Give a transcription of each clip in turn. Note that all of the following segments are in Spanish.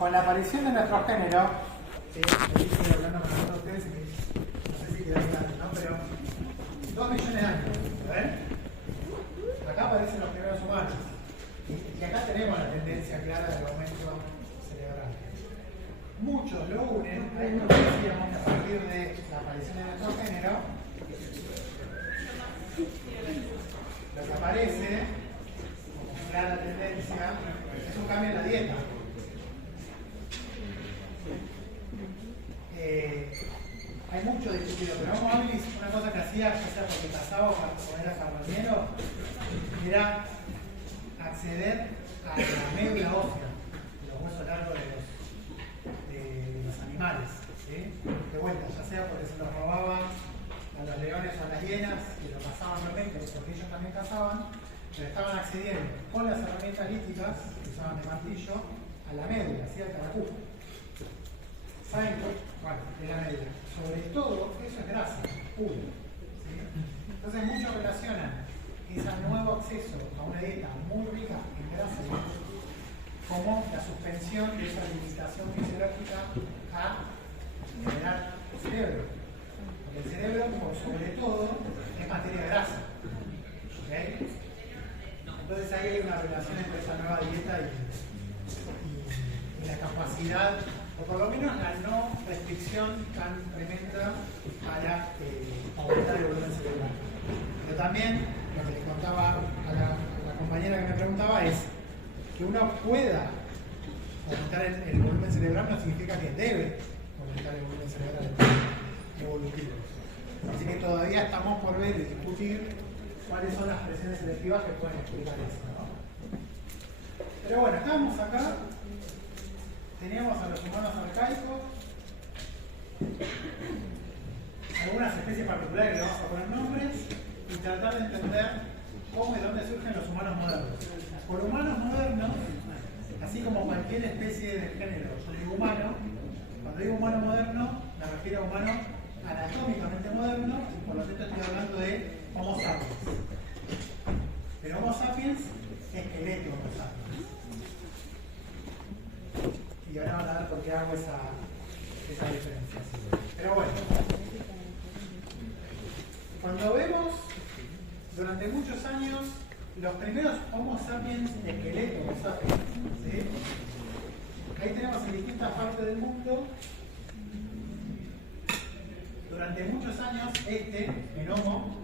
con la aparición de nuestro género, estoy hablando con todos ustedes, no sé si queda claro, ¿no? Pero 2 millones de años, ¿ven? Acá aparecen los primeros humanos. Y acá tenemos la tendencia clara del aumento cerebral. Muchos lo unen a esto que decíamos que a partir de la aparición de nuestro género, lo que aparece como clara tendencia es un cambio en la dieta. Hay mucho discutido, pero Homo habilis, una cosa que hacía, ya sea porque cazaba o porque era carroñero, era acceder a la médula ósea, los huesos largos de los animales, ¿sí? De vuelta, ya sea porque se los robaban a los leones o a las hienas, que lo cazaban realmente, porque ellos también cazaban, pero estaban accediendo con las herramientas líticas, que usaban de martillo, a la médula, ¿sí? Al caracujo. ¿Saben? Bueno, de la médula. Sobre todo, eso es grasa, pura. ¿Sí? Entonces muchos relacionan ese nuevo acceso a una dieta muy rica en grasa como la suspensión de esa limitación fisiológica a generar cerebro. Porque el cerebro, por sobre todo, es materia grasa. ¿Okay? Entonces ahí hay una relación entre esa nueva dieta y la capacidad, o por lo menos la no restricción tan tremenda para aumentar el volumen cerebral. Pero también, lo que les contaba a la compañera que me preguntaba es que uno pueda aumentar el volumen cerebral no significa que debe aumentar el volumen cerebral evolutivo. Así que todavía estamos por ver y discutir cuáles son las presiones selectivas que pueden explicar eso, ¿no? Pero bueno, estábamos acá, teníamos a los humanos arcaicos, algunas especies particulares que le vamos a poner nombres y tratar de entender cómo y dónde surgen los humanos modernos. Por humanos modernos, así como cualquier especie de género, yo digo humano, cuando digo humano moderno, me refiero a humano anatómicamente moderno, y por lo tanto estoy hablando de Homo sapiens. Pero Homo sapiens es esqueleto Homo sapiens. Y ahora van a ver por qué hago esa diferenciación. Pero bueno, cuando vemos durante muchos años los primeros Homo sapiens esqueletos Homo sapiens, ¿sí? Ahí tenemos en distintas partes del mundo. Durante muchos años, en Homo,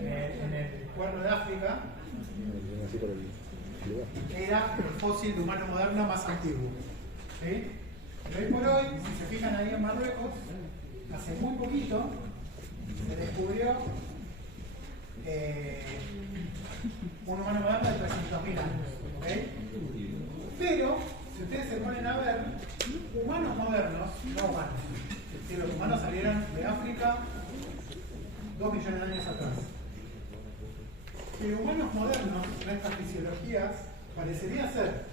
en el cuerno de África, era el fósil de humano moderno más antiguo. ¿Sí? Pero hoy por hoy, si se fijan ahí en Marruecos, hace muy poquito se descubrió un humano moderno de 300.000 años. ¿Okay? Pero, si ustedes se ponen a ver, humanos modernos, no humanos, si los humanos salieron de África 2 millones de años atrás. Pero humanos modernos, nuestras fisiologías, parecería ser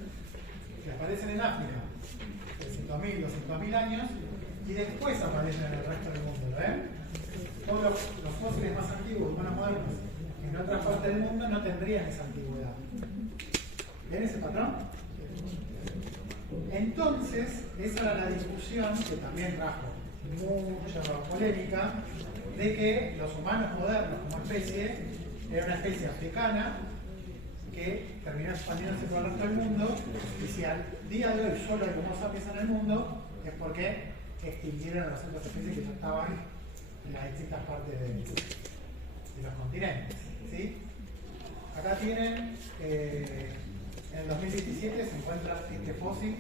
que aparecen en África 300.000, 200.000 años y después aparecen en el resto del mundo, ¿ven? Todos los fósiles más antiguos de humanos modernos en otras partes del mundo no tendrían esa antigüedad. ¿Ven ese patrón? Entonces, esa era la discusión que también trajo mucha polémica de que los humanos modernos como especie era una especie africana que terminó expandiéndose por el resto del mundo, y si al día de hoy solo hay Homo sapiens en el mundo es porque extinguieron las otras especies que ya estaban en las distintas partes de los continentes, ¿sí? Acá tienen en el 2017 se encuentra este fósil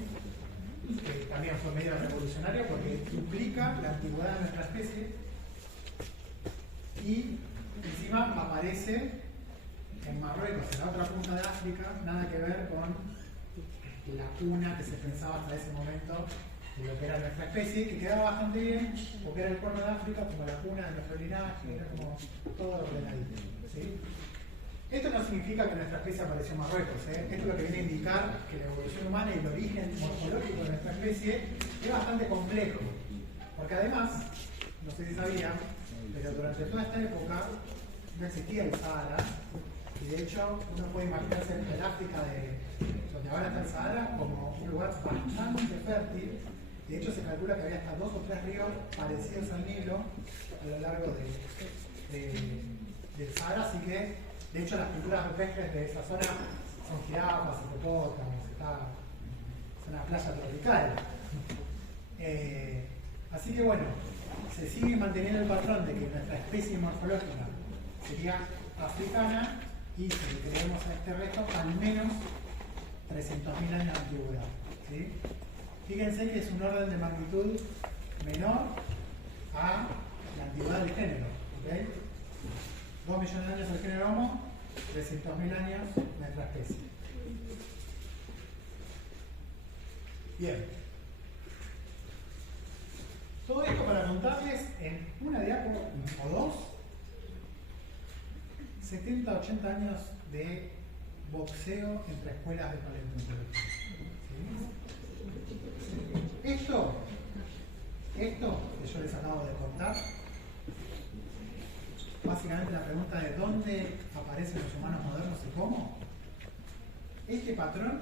que también fue medio revolucionario porque duplica la antigüedad de nuestra especie y encima aparece en Marruecos, en la otra punta de África, nada que ver con la cuna que se pensaba hasta ese momento de lo que era nuestra especie, que quedaba bastante bien porque era el cuerno de África como la cuna de nuestro linaje, era como todo ordenadito, ¿sí? Esto no significa que nuestra especie apareció en Marruecos, ¿eh? Esto es lo que viene a indicar que la evolución humana y el origen morfológico de nuestra especie es bastante complejo. Porque además, no sé si sabían, pero durante toda esta época no existía el Sahara, y de hecho uno puede imaginarse el África de los donde ahora está el Sahara, como un lugar bastante fértil. De hecho, se calcula que había hasta 2 o 3 ríos parecidos al Nilo a lo largo del Sahara, así que, de hecho, las culturas rupestres de esa zona son jirafas, hipopótamos, es una playa tropical. Así que bueno, se sigue manteniendo el patrón de que nuestra especie morfológica sería africana y si le creemos a este resto, al menos 300.000 años de antigüedad. ¿Sí? Fíjense que es un orden de magnitud menor a la antigüedad del género. ¿Okay? 2 millones de años del género Homo, 300.000 años nuestra especie. Bien. Todo esto para contarles en una diapo o dos 70, 80 años de boxeo entre escuelas de paleontología. ¿Sí? Esto que yo les acabo de contar, básicamente la pregunta de dónde aparecen los humanos modernos y cómo, este patrón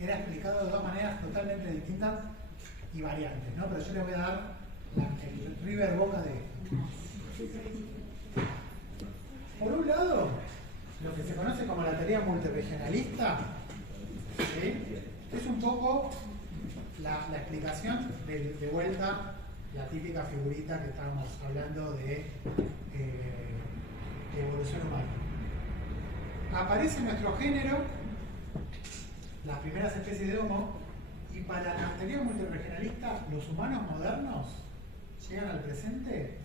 era explicado de dos maneras totalmente distintas y variantes, ¿no? Pero yo les voy a dar el river boca de esto. Por un lado, lo que se conoce como la teoría multirregionalista, ¿sí? Es un poco la explicación de vuelta la típica figurita que estábamos hablando de evolución humana. Aparece nuestro género, las primeras especies de Homo, y para la teoría multirregionalista, los humanos modernos llegan al presente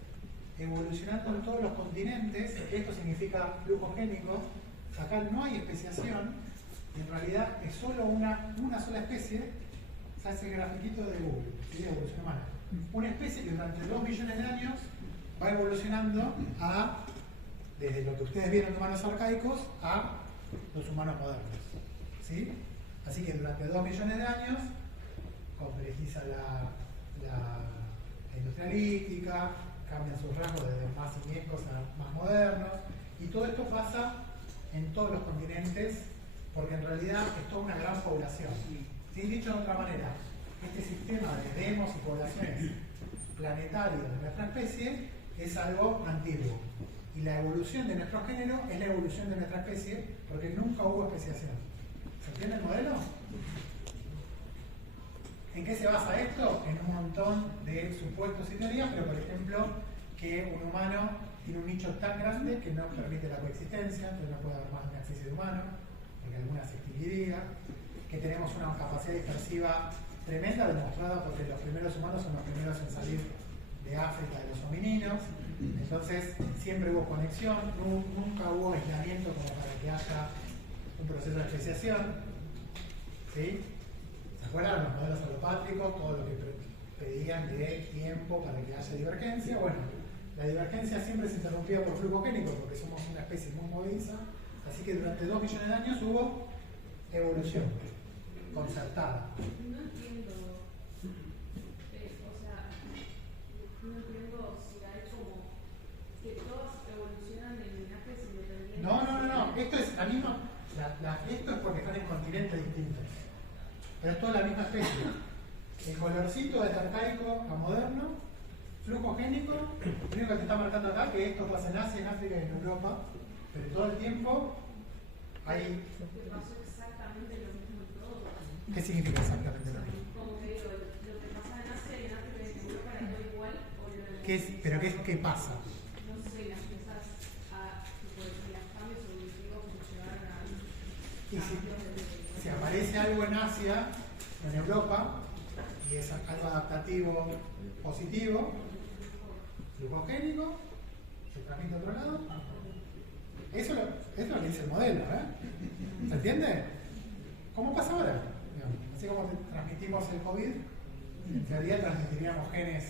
evolucionando en todos los continentes. Esto significa flujo génico. Acá no hay especiación, y en realidad es solo una sola especie. O sea, es el grafiquito de Google, ¿sí? De evolución humana. Una especie que durante 2 millones de años va evolucionando desde lo que ustedes vieron de humanos arcaicos a los humanos modernos. ¿Sí? Así que durante 2 millones de años complejiza la industria lítica, cambian sus rasgos desde más simiescos a más modernos, y todo esto pasa en todos los continentes porque en realidad es toda una gran población. ¿Sí? Dicho de otra manera, este sistema de demos y poblaciones planetarias de nuestra especie es algo antiguo, y la evolución de nuestro género es la evolución de nuestra especie porque nunca hubo especiación. ¿Se entiende el modelo? ¿En qué se basa esto? En un montón de supuestos y teorías, pero por ejemplo, que un humano tiene un nicho tan grande que no permite la coexistencia, entonces no puede haber más de una especie de humano, porque alguna se extinguiría, que tenemos una capacidad dispersiva tremenda, demostrada porque los primeros humanos son los primeros en salir de África, de los homininos, entonces siempre hubo conexión, nunca hubo aislamiento como para que haya un proceso de especiación. ¿Sí? ¿Se acuerdan los modelos alopátricos? Todo lo que pedían de tiempo para que haya divergencia. Bueno, la divergencia siempre se interrumpía por flujo génico porque somos una especie muy movediza, así que durante 2 millones de años hubo evolución concertada. No entiendo, no entiendo si hay como que todos evolucionan en linajes independientes. No, esto es la misma, esto es porque están en continentes distintos, pero es toda la misma especie. El colorcito es arcaico a moderno, flujo génico, lo único que te está marcando acá que esto pasa en Asia, en África y en Europa, pero todo el tiempo hay... Pasó exactamente lo mismo en todo. ¿Qué significa exactamente lo mismo? Como que digo, lo que pasa en Asia y en África y en Europa era todo igual. ¿Qué pasa? No sé, las piezas los cambios evolutivos que nos llevaron a Si aparece algo en Asia, en Europa, y es algo adaptativo positivo, flujo génico, se transmite a otro lado. Eso es lo que dice el modelo, ¿eh? ¿Se entiende? ¿Cómo pasa ahora? Así como transmitimos el COVID, en teoría transmitiríamos genes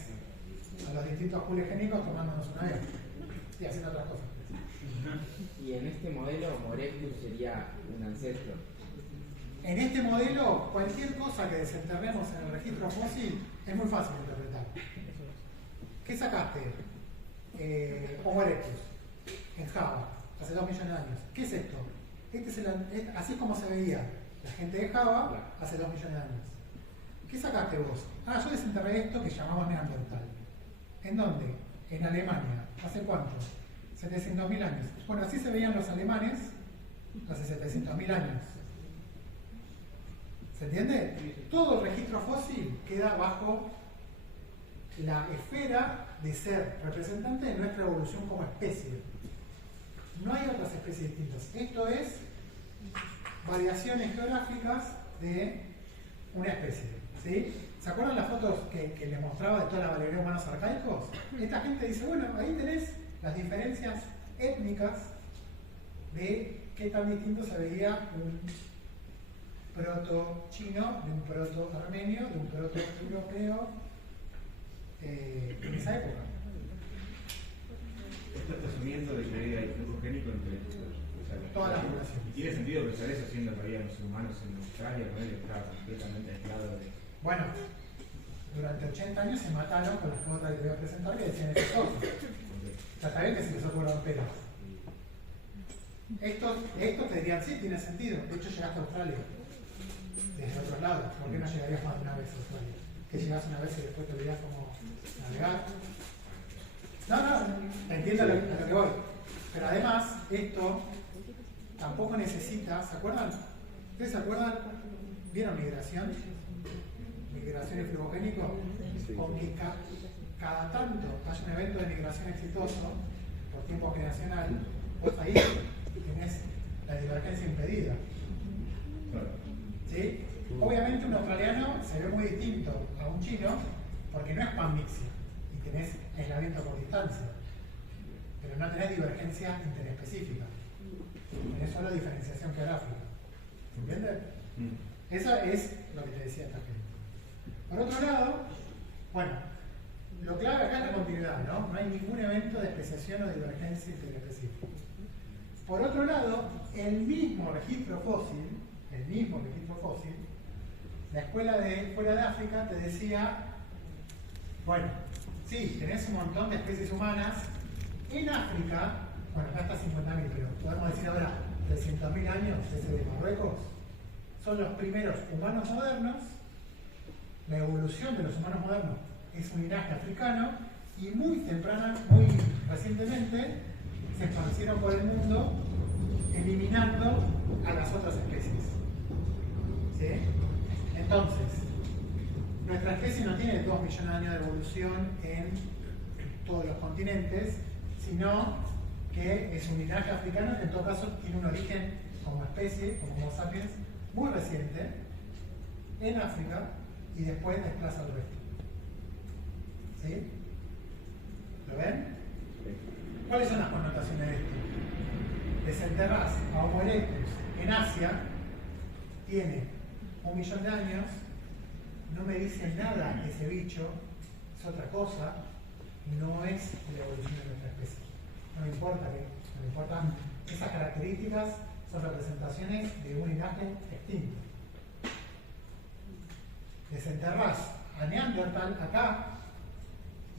a los distintos pools génicos tomándonos una vez y haciendo otras cosas. Y en este modelo, Morectus sería un ancestro. En este modelo, cualquier cosa que desenterremos en el registro fósil es muy fácil de interpretar. ¿Qué sacaste? Homo erectus, en Java, hace 2 millones de años. ¿Qué es esto? Así es como se veía. La gente de Java hace 2 millones de años. ¿Qué sacaste vos? Yo desenterré esto que llamamos Neandertal. ¿En dónde? En Alemania. ¿Hace cuánto? 700.000 años. Bueno, así se veían los alemanes hace 700.000 años. ¿Se entiende? Todo el registro fósil queda bajo la esfera de ser representante de nuestra evolución como especie. No hay otras especies distintas. Esto es variaciones geográficas de una especie. ¿Sí? ¿Se acuerdan las fotos que les mostraba de toda la variedad de humanos arcaicos? Esta gente dice, bueno, ahí tenés las diferencias étnicas de qué tan distinto se veía un proto-chino, de un proto-armenio, de un proto-europeo en esa época. Esto está asumiendo de que hay flujo génico entre todas las poblaciones. ¿Y tiene sentido pensar eso siendo que había los humanos en Australia, con él estaba completamente aislado de... Bueno, durante 80 años se mataron con las fotos que te voy a presentar que decían esas cosas. Ya está bien que se les ocurran peras. Estos te dirían, sí, tiene sentido. De hecho, llegaste a Australia. Desde otros lados. ¿Por qué no llegarías más de una vez a Australia? Que llegas una vez y después te olvidas cómo navegar. No, entiendo a lo que voy. Pero además, esto tampoco necesita, ¿se acuerdan? ¿Ustedes se acuerdan? ¿Vieron migración? Migración y flugogénico. Con que cada tanto haya un evento de migración exitoso por tiempo generacional, vos ahí tenés la divergencia impedida. ¿Sí? Obviamente un australiano se ve muy distinto a un chino porque no es panmixia y tenés aislamiento por distancia, pero no tenés divergencia interespecífica, tenés solo diferenciación geográfica. ¿Entiendes? Eso es lo que te decía esta gente. Por otro lado, bueno, lo clave acá es la continuidad, ¿no? No hay ningún evento de especiación o divergencia interespecífica. Por otro lado, el mismo registro fósil, la escuela de fuera de África te decía, bueno, sí, tenés un montón de especies humanas. En África, bueno, acá está 50.000, pero podemos decir ahora 300.000 años, ese de Marruecos, son los primeros humanos modernos. La evolución de los humanos modernos es un linaje africano y muy recientemente se esparcieron por el mundo eliminando a las otras especies. ¿Sí? Entonces, nuestra especie no tiene 2 millones de años de evolución en todos los continentes, sino que es un linaje africano que en todo caso tiene un origen como especie, como Homo sapiens, muy reciente en África y después desplaza al resto. ¿Sí? ¿Lo ven? ¿Cuáles son las connotaciones de esto? Desenterrás a Homo erectus en Asia, tiene 1 millón de años, no me dice nada ese bicho, es otra cosa, no es la evolución de nuestra especie. No me importan esas características, son representaciones de un linaje extinto. Desenterrás a Neandertal acá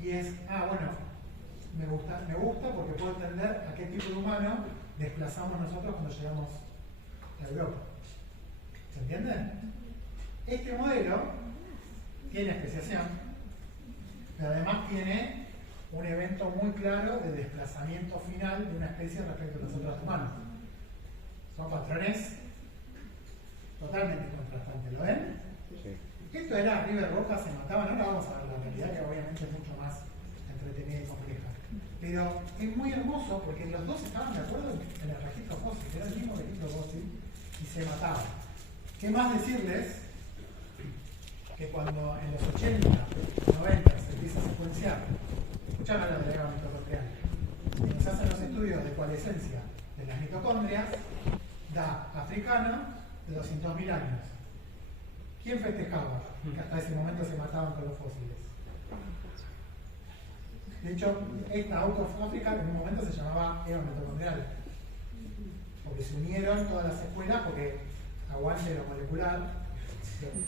y es, bueno, me gusta porque puedo entender a qué tipo de humano desplazamos nosotros cuando llegamos a Europa. ¿Se entiende? Este modelo tiene especiación, pero además tiene un evento muy claro de desplazamiento final de una especie respecto a los otros humanos. Son patrones totalmente contrastantes, ¿lo ven? Sí. Esto era River Roja, se mataban, ahora vamos a ver la realidad que obviamente es mucho más entretenida y compleja. Pero es muy hermoso porque los dos estaban de acuerdo en el registro fósil, era el mismo registro fósil y se mataban. ¿Qué más decirles? Que cuando en los 80, 90 se empieza a secuenciar, escucharon la delegada mitocondrial, y se hacen los estudios de coalescencia de las mitocondrias, da africano de 200.000 años. ¿Quién festejaba que hasta ese momento se mataban con los fósiles? De hecho, esta Out of Africa en un momento se llamaba Eva mitocondrial, porque se unieron todas las escuelas porque aguante lo molecular.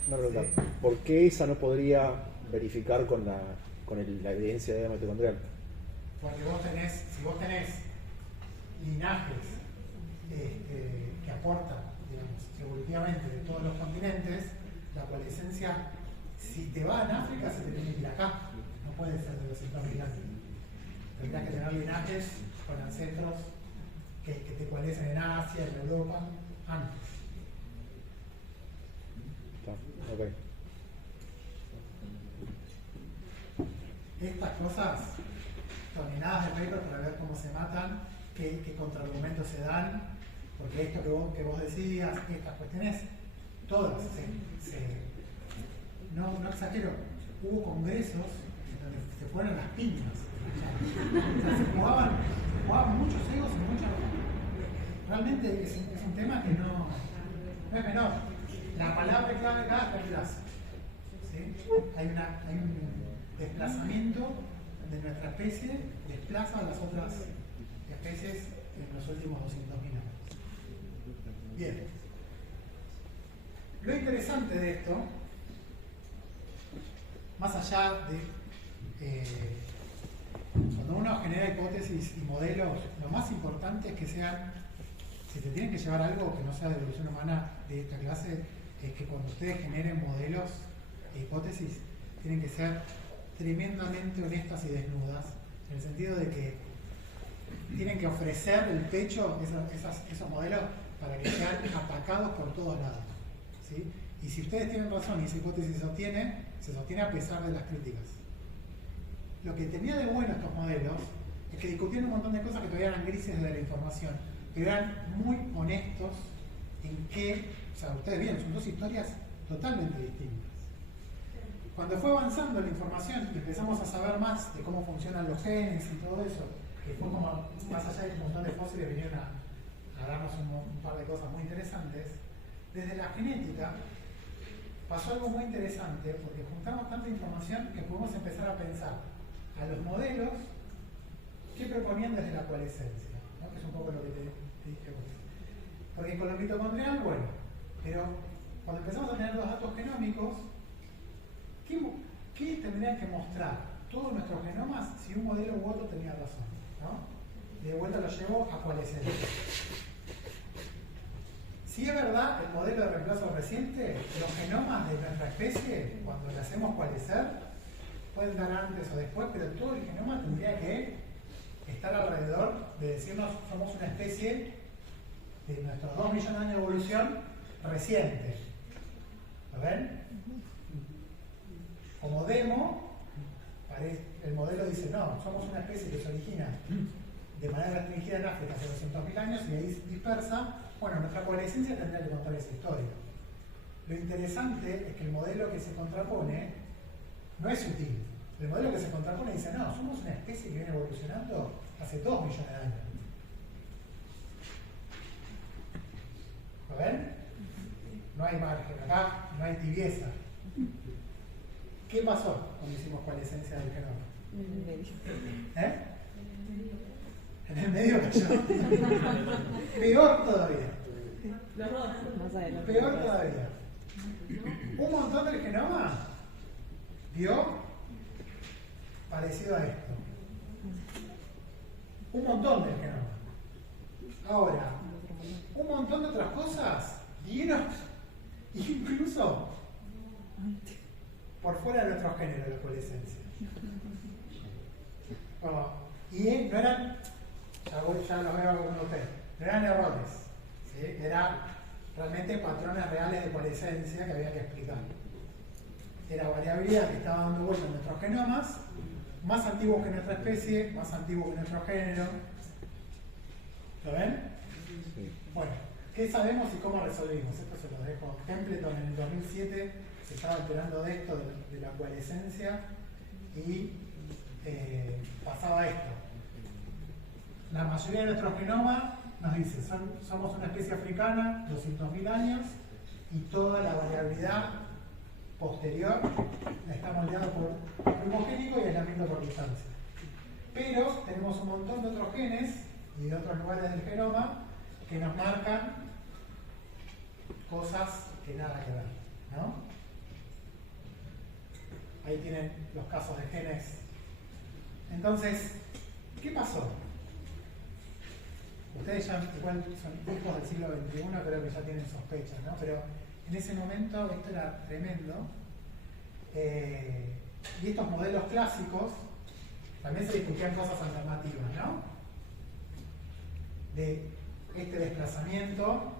Una pregunta, ¿por qué esa no podría verificar con la evidencia de Eva mitocondrial? Porque si vos tenés linajes que aportan digamos, evolutivamente de todos los continentes, la coalescencia, si te va en África, se te tiene que ir acá. No puede ser de los centroamericanos. Tendrás que tener linajes con ancestros que te coalecen en Asia, en Europa, antes. Ok. Estas cosas, toneladas de papers para ver cómo se matan, qué contraargumentos se dan, porque esto que vos decías, estas cuestiones, todas, no exagero, hubo congresos en donde se fueron las piñas. O sea, se jugaban muchos egos y muchos. Realmente es un tema que no es menor. La palabra clave acá es reemplazo. ¿Sí? Hay un desplazamiento de nuestra especie, desplaza a las otras especies en los últimos 200.000 años. Bien. Lo interesante de esto, más allá de cuando uno genera hipótesis y modelos, lo más importante es que sean, si se tienen que llevar algo que no sea de evolución humana de esta clase, es que cuando ustedes generen modelos e hipótesis, tienen que ser tremendamente honestas y desnudas, en el sentido de que tienen que ofrecer el pecho, esos modelos, para que sean atacados por todos lados. ¿Sí? Y si ustedes tienen razón y esa hipótesis se sostiene a pesar de las críticas. Lo que tenía de bueno estos modelos es que discutían un montón de cosas que todavía eran grises de la información, pero eran muy honestos en que, o sea, ustedes vieron, son dos historias totalmente distintas. Cuando fue avanzando la información y empezamos a saber más de cómo funcionan los genes y todo eso, que fue como más allá de un montón de fósiles vinieron a darnos un par de cosas muy interesantes, desde la genética pasó algo muy interesante porque juntamos tanta información que pudimos empezar a pensar a los modelos que proponían desde la coalescencia, ¿no? Que es un poco lo que te dije vos. Porque con lo mitocondrial, bueno, pero cuando empezamos a tener los datos genómicos, ¿qué tendrían que mostrar todos nuestros genomas si un modelo u otro tenía razón? ¿No? Y de vuelta lo llevo a coalescencia. Si es verdad el modelo de reemplazo reciente, los genomas de nuestra especie, cuando le hacemos coalescer, pueden dar antes o después, pero todo el genoma tendría que estar alrededor de decirnos somos una especie de nuestros 2 millones de años de evolución reciente. ¿Lo ven? Como demo, el modelo dice no, somos una especie que se origina de manera restringida en África hace 200.000 años y ahí dispersa. Bueno, nuestra coalescencia tendría que contar esa historia. Lo interesante es que el modelo que se contrapone no es sutil. El modelo que se contrapone dice, no, somos una especie que viene evolucionando hace 2 millones de años. ¿Lo ven? No hay margen, acá no hay tibieza. ¿Qué pasó cuando hicimos coalescencia del genoma? ¿Eh? En el medio cayó. Peor todavía. Peor todavía. Un montón del genoma dio parecido a esto. Un montón del genoma. Ahora, un montón de otras cosas dieron incluso por fuera de nuestro género la coalescencia. Bueno, y no eran, ya lo veo con ustedes, no eran errores, ¿sí? Eran realmente patrones reales de coalescencia que había que explicar. Era variabilidad que estaba dando vuelta en nuestros genomas, más antiguos que nuestra especie, más antiguos que nuestro género. ¿Lo ven? Sí. Bueno, ¿qué sabemos y cómo resolvimos? Esto se lo dejo. Templeton en el 2007 se estaba enterando de esto, de la coalescencia, y pasaba esto. La mayoría de nuestro genoma nos dice, somos una especie africana, 200.000 años, y toda la variabilidad posterior está moldeada por primogénico y aislamiento por distancia. Pero tenemos un montón de otros genes y de otros lugares del genoma que nos marcan cosas que nada que ver, ¿no? Ahí tienen los casos de genes. Entonces, ¿qué pasó? ustedes ya igual son hijos del siglo XXI, creo que ya tienen sospechas, ¿no? Pero en ese momento esto era tremendo. Y estos modelos clásicos también se discutían cosas alternativas, ¿no? De este desplazamiento,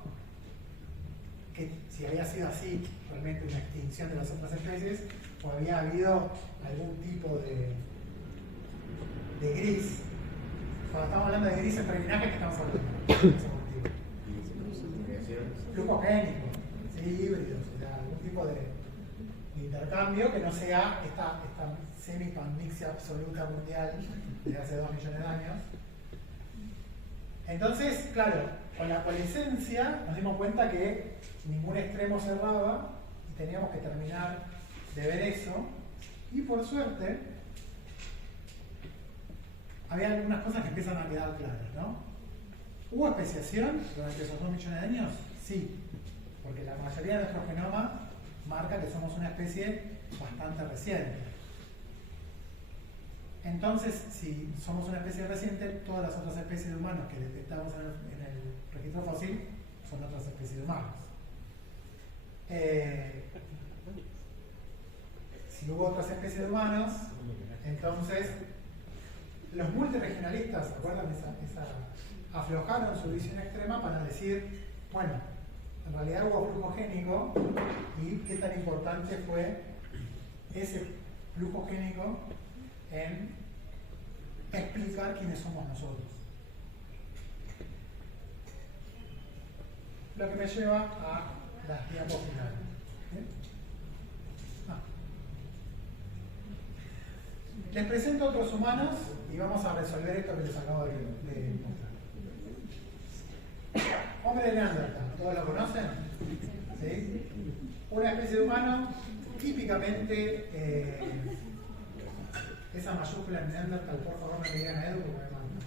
que si había sido así, realmente una extinción de las otras especies, o había habido algún tipo de gris. Cuando estamos hablando de gris en linaje, ¿qué estamos hablando? Flujo génico, ¿sí? Híbridos, o sea, algún tipo de intercambio que no sea esta semi-panmixia absoluta mundial de hace 2 millones de años. Entonces, claro, con la coalescencia nos dimos cuenta que ningún extremo cerraba y teníamos que terminar de ver eso. Y por suerte, había algunas cosas que empiezan a quedar claras, ¿no? ¿Hubo especiación durante esos 2 millones de años? Sí, porque la mayoría de nuestro genoma marca que somos una especie bastante reciente. Entonces, si somos una especie reciente, todas las otras especies de humanos que detectamos en el registro fósil son otras especies de humanos. Si hubo otras especies de humanos, entonces los multiregionalistas, ¿se acuerdan? Aflojaron su visión extrema para decir, bueno, en realidad hubo flujo génico y qué tan importante fue ese flujo génico en explicar quiénes somos nosotros. Lo que me lleva a las diapos finales. Les presento a otros humanos y vamos a resolver esto que les acabo de mostrar. Hombre de Neandertal, ¿todos lo conocen? ¿Sí? Una especie de humano típicamente, esa mayúscula en Neandertal, por favor no le digan a Edu porque me manda.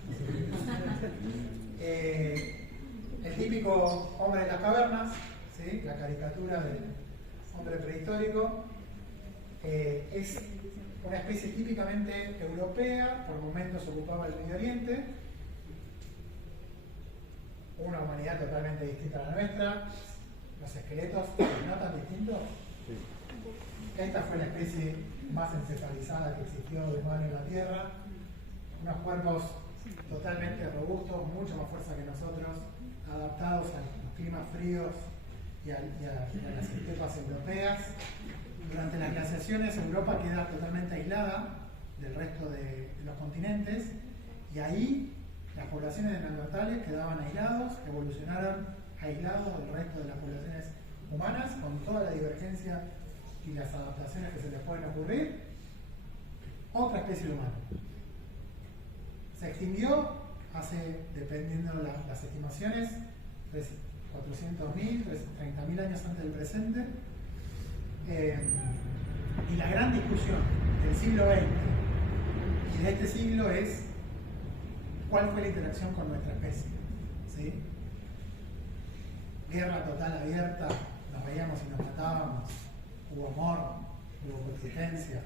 El típico hombre de las cavernas, ¿sí? La caricatura del hombre prehistórico, es una especie típicamente europea, por momentos ocupaba el Medio Oriente, una humanidad totalmente distinta a la nuestra, los esqueletos no tan distintos. Esta fue la especie más encefalizada que existió de humano en la Tierra, unos cuerpos totalmente robustos, mucho más fuerza que nosotros, adaptados a los climas fríos y a las estepas europeas. Durante las glaciaciones, Europa queda totalmente aislada del resto de los continentes y ahí las poblaciones de neandertales quedaban aislados, evolucionaron aislados del resto de las poblaciones humanas con toda la divergencia y las adaptaciones que se les pueden ocurrir. Otra especie de humano. Se extinguió hace, dependiendo las estimaciones, 400.000, 30.000 años antes del presente. Y la gran discusión del siglo XX y de este siglo es cuál fue la interacción con nuestra especie. ¿Sí? Guerra total abierta, nos veíamos y nos matábamos, hubo amor, hubo coexistencia,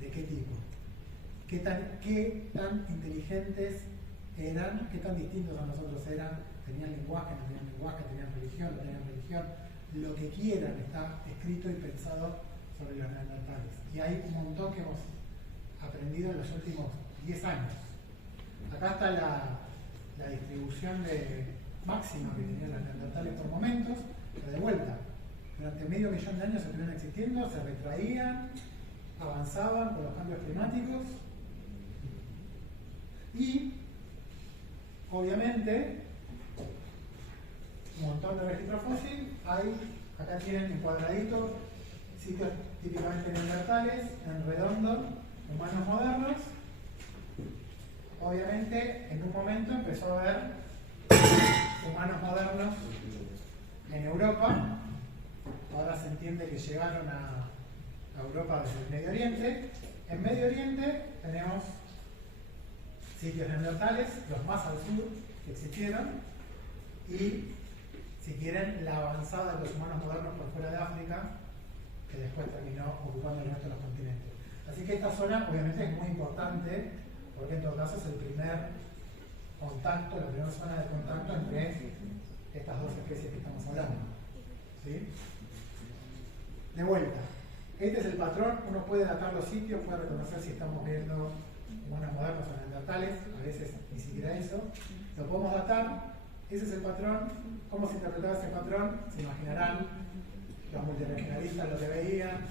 ¿de qué tipo? ¿Qué tan inteligentes eran? ¿Qué tan distintos a nosotros eran? ¿Tenían lenguaje? ¿No tenían lenguaje? ¿Tenían religión? ¿No tenían religión? Lo que quieran está escrito y pensado sobre los neandertales. Y hay un montón que hemos aprendido en los últimos 10 años. Acá está la distribución máxima que tenían los neandertales por momentos, pero de vuelta, durante medio millón de años estuvieron existiendo, se retraían, avanzaban con los cambios climáticos y, obviamente, un montón de registros fósiles. Acá tienen en cuadraditos sitios típicamente neandertales, en redondo, humanos modernos. Obviamente, en un momento empezó a haber humanos modernos en Europa. Ahora se entiende que llegaron a Europa desde el Medio Oriente. En Medio Oriente tenemos sitios neandertales, los más al sur que existieron, y si quieren, la avanzada de los humanos modernos por fuera de África, que después terminó ocupando el resto de los continentes. Así que esta zona obviamente es muy importante, porque en todo caso es el primer contacto, la primera zona de contacto entre estas dos especies que estamos hablando. ¿Sí? De vuelta, este es el patrón, uno puede datar los sitios, puede reconocer si estamos viendo humanos modernos o neandertales, a veces ni siquiera eso, lo podemos datar, ese es el patrón. ¿Cómo se interpretaba ese patrón? Se imaginarán los multiregionalistas lo que veían,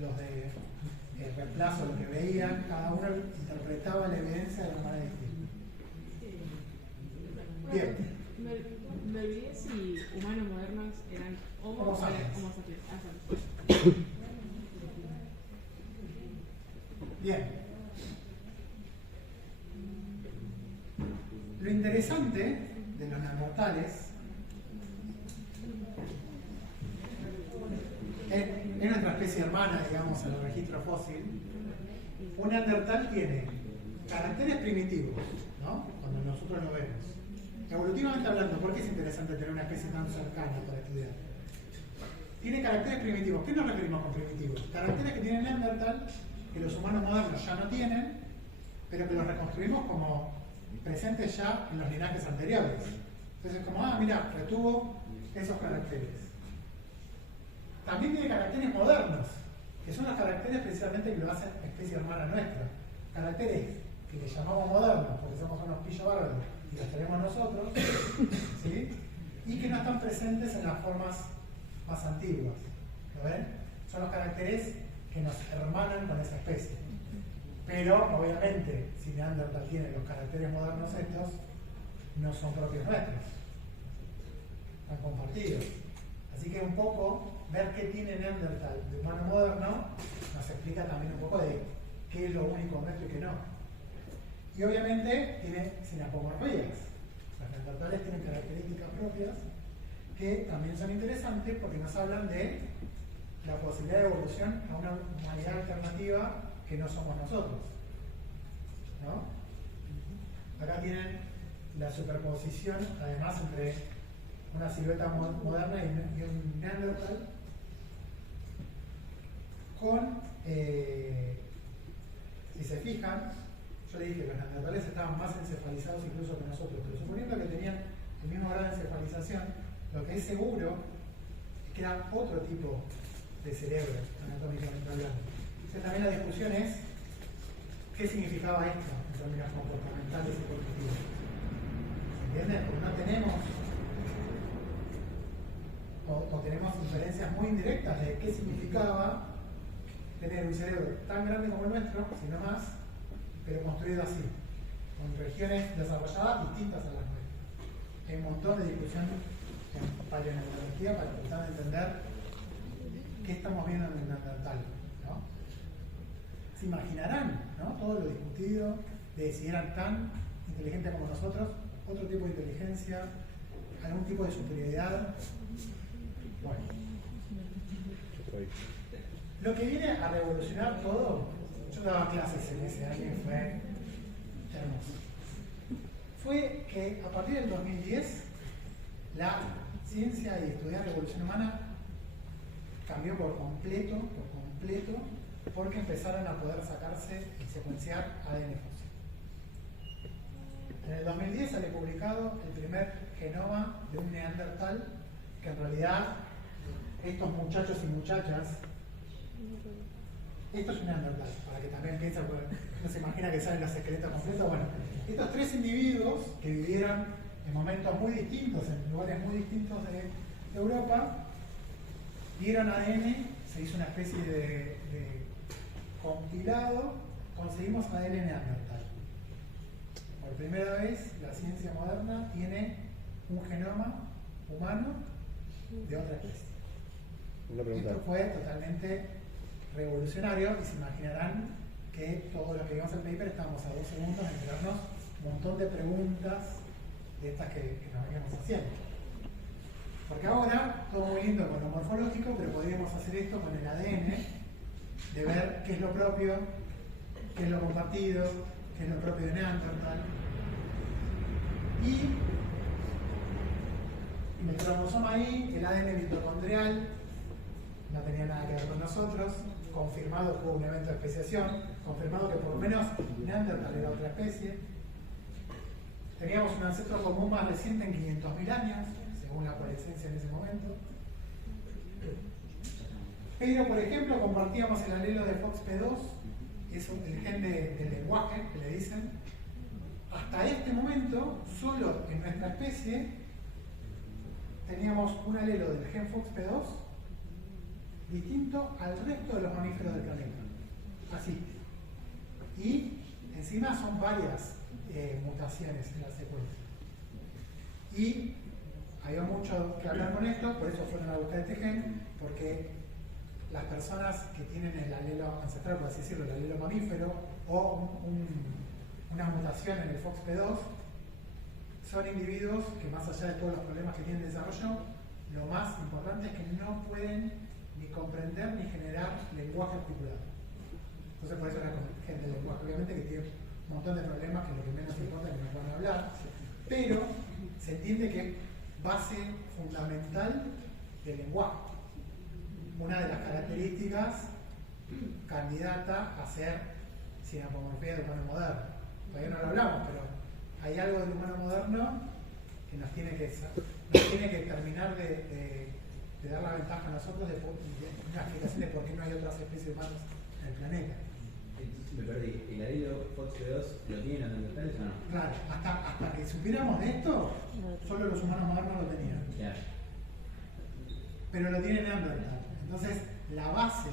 los de reemplazo lo que veían, cada uno interpretaba la evidencia de una manera distinta. Bien. Me olvidé si humanos modernos eran Homo sapiens. Homo sapiens. Ah, sapiens. Bien. Lo interesante de los neandertales es nuestra especie hermana, digamos, en el registro fósil. Un neandertal tiene caracteres primitivos, ¿no? Cuando nosotros lo vemos. Evolutivamente hablando, ¿por qué es interesante tener una especie tan cercana para estudiar? Tiene caracteres primitivos. ¿Qué nos referimos con primitivos? Caracteres que tiene el neandertal, que los humanos modernos ya no tienen, pero que los reconstruimos como presentes ya en los linajes anteriores. Entonces, como, mira, retuvo esos caracteres. También tiene caracteres modernos, que son los caracteres precisamente que lo hacen especie hermana nuestra. Caracteres que le llamamos modernos, porque somos unos pillos bárbaros y los tenemos nosotros, ¿sí? Y que no están presentes en las formas más antiguas. ¿Lo ven? Son los caracteres que nos hermanan con esa especie. Pero, obviamente, si Neandertal tiene los caracteres modernos estos, no son propios nuestros. Están compartidos. Así que un poco, ver qué tiene Neandertal de humano moderno, nos explica también un poco de qué es lo único nuestro y qué no. Y obviamente tiene sinapomorfías. Los neandertales tienen características propias que también son interesantes porque nos hablan de la posibilidad de evolución a una humanidad alternativa que no somos nosotros, ¿no? Acá tienen la superposición, además, entre una silueta moderna y un neandertal con, si se fijan, yo le dije que los neandertales estaban más encefalizados incluso que nosotros, pero suponiendo que tenían el mismo grado de encefalización, lo que es seguro es que era otro tipo de cerebro, anatómicamente hablando. Entonces también la discusión es qué significaba esto en términos comportamentales y cognitivos. ¿Se entiende? Porque no tenemos o tenemos inferencias muy indirectas de qué significaba tener un cerebro tan grande como el nuestro, si no más, pero construido así, con regiones desarrolladas distintas a las nuestras. Hay un montón de discusión en paleoneurología para tratar de entender qué estamos viendo en el neandertal, ¿no? Se imaginarán, ¿no? Todo lo discutido de si eran tan inteligentes como nosotros, otro tipo de inteligencia, algún tipo de superioridad. Bueno, lo que viene a revolucionar todo, yo daba clases en ese año y fue hermoso, fue que a partir del 2010 la ciencia y estudiar la evolución humana cambió por completo, porque empezaron a poder sacarse y secuenciar ADN fósil. En el 2010 sale publicado el primer genoma de un neandertal, que en realidad estos muchachos y muchachas, esto es un neandertal, para que también piensen, bueno, no se imagina que salen los esqueletos completos. Bueno, estos tres individuos que vivieron en momentos muy distintos, en lugares muy distintos de Europa, dieron ADN, se hizo una especie de compilado, conseguimos ADN neandertal. Por primera vez la ciencia moderna tiene un genoma humano de otra especie. Esto fue totalmente revolucionario y se imaginarán que todo lo que vimos en el paper estábamos a 2 segundos de enterarnos un montón de preguntas de estas que nos veníamos haciendo. Porque ahora, todo muy lindo con lo morfológico, pero podríamos hacer esto con el ADN, de ver qué es lo propio, qué es lo compartido, qué es lo propio de Neandertal. Y el cromosoma ahí, el ADN mitocondrial, no tenía nada que ver con nosotros, confirmado que hubo un evento de especiación, confirmado que por lo menos Neandertal era otra especie. teníamos un ancestro común más reciente en 500.000 años, según la coalescencia en ese momento. Pero, por ejemplo, compartíamos el alelo de FOXP2, es el gen del lenguaje, que le dicen. Hasta este momento, solo en nuestra especie, teníamos un alelo del gen FOXP2 distinto al resto de los mamíferos del planeta. Así. Y encima son varias mutaciones en la secuencia. Y había mucho que hablar con esto, por eso fueron a buscar este gen, porque las personas que tienen el alelo ancestral, por así decirlo, el alelo mamífero, o una mutación en el FOXP2, son individuos que, más allá de todos los problemas que tienen de desarrollo, lo más importante es que no pueden ni comprender ni generar lenguaje articulado. Entonces, por eso la gente del lenguaje, obviamente, que tiene un montón de problemas que lo que menos importa es que no puedan hablar, pero se entiende que es base fundamental del lenguaje. Una de las características candidata a ser sinapomorfía del humano moderno. Todavía no lo hablamos, pero hay algo del humano moderno que nos tiene que terminar de dar la ventaja a nosotros de una explicación de por qué no hay otras especies de humanos en el planeta. Me perdí. ¿El alelo FOXP2 lo tienen los neandertales o no? Claro, hasta que supiéramos de esto, solo los humanos modernos lo tenían. Claro. Pero lo tiene Neandertal. Entonces, la base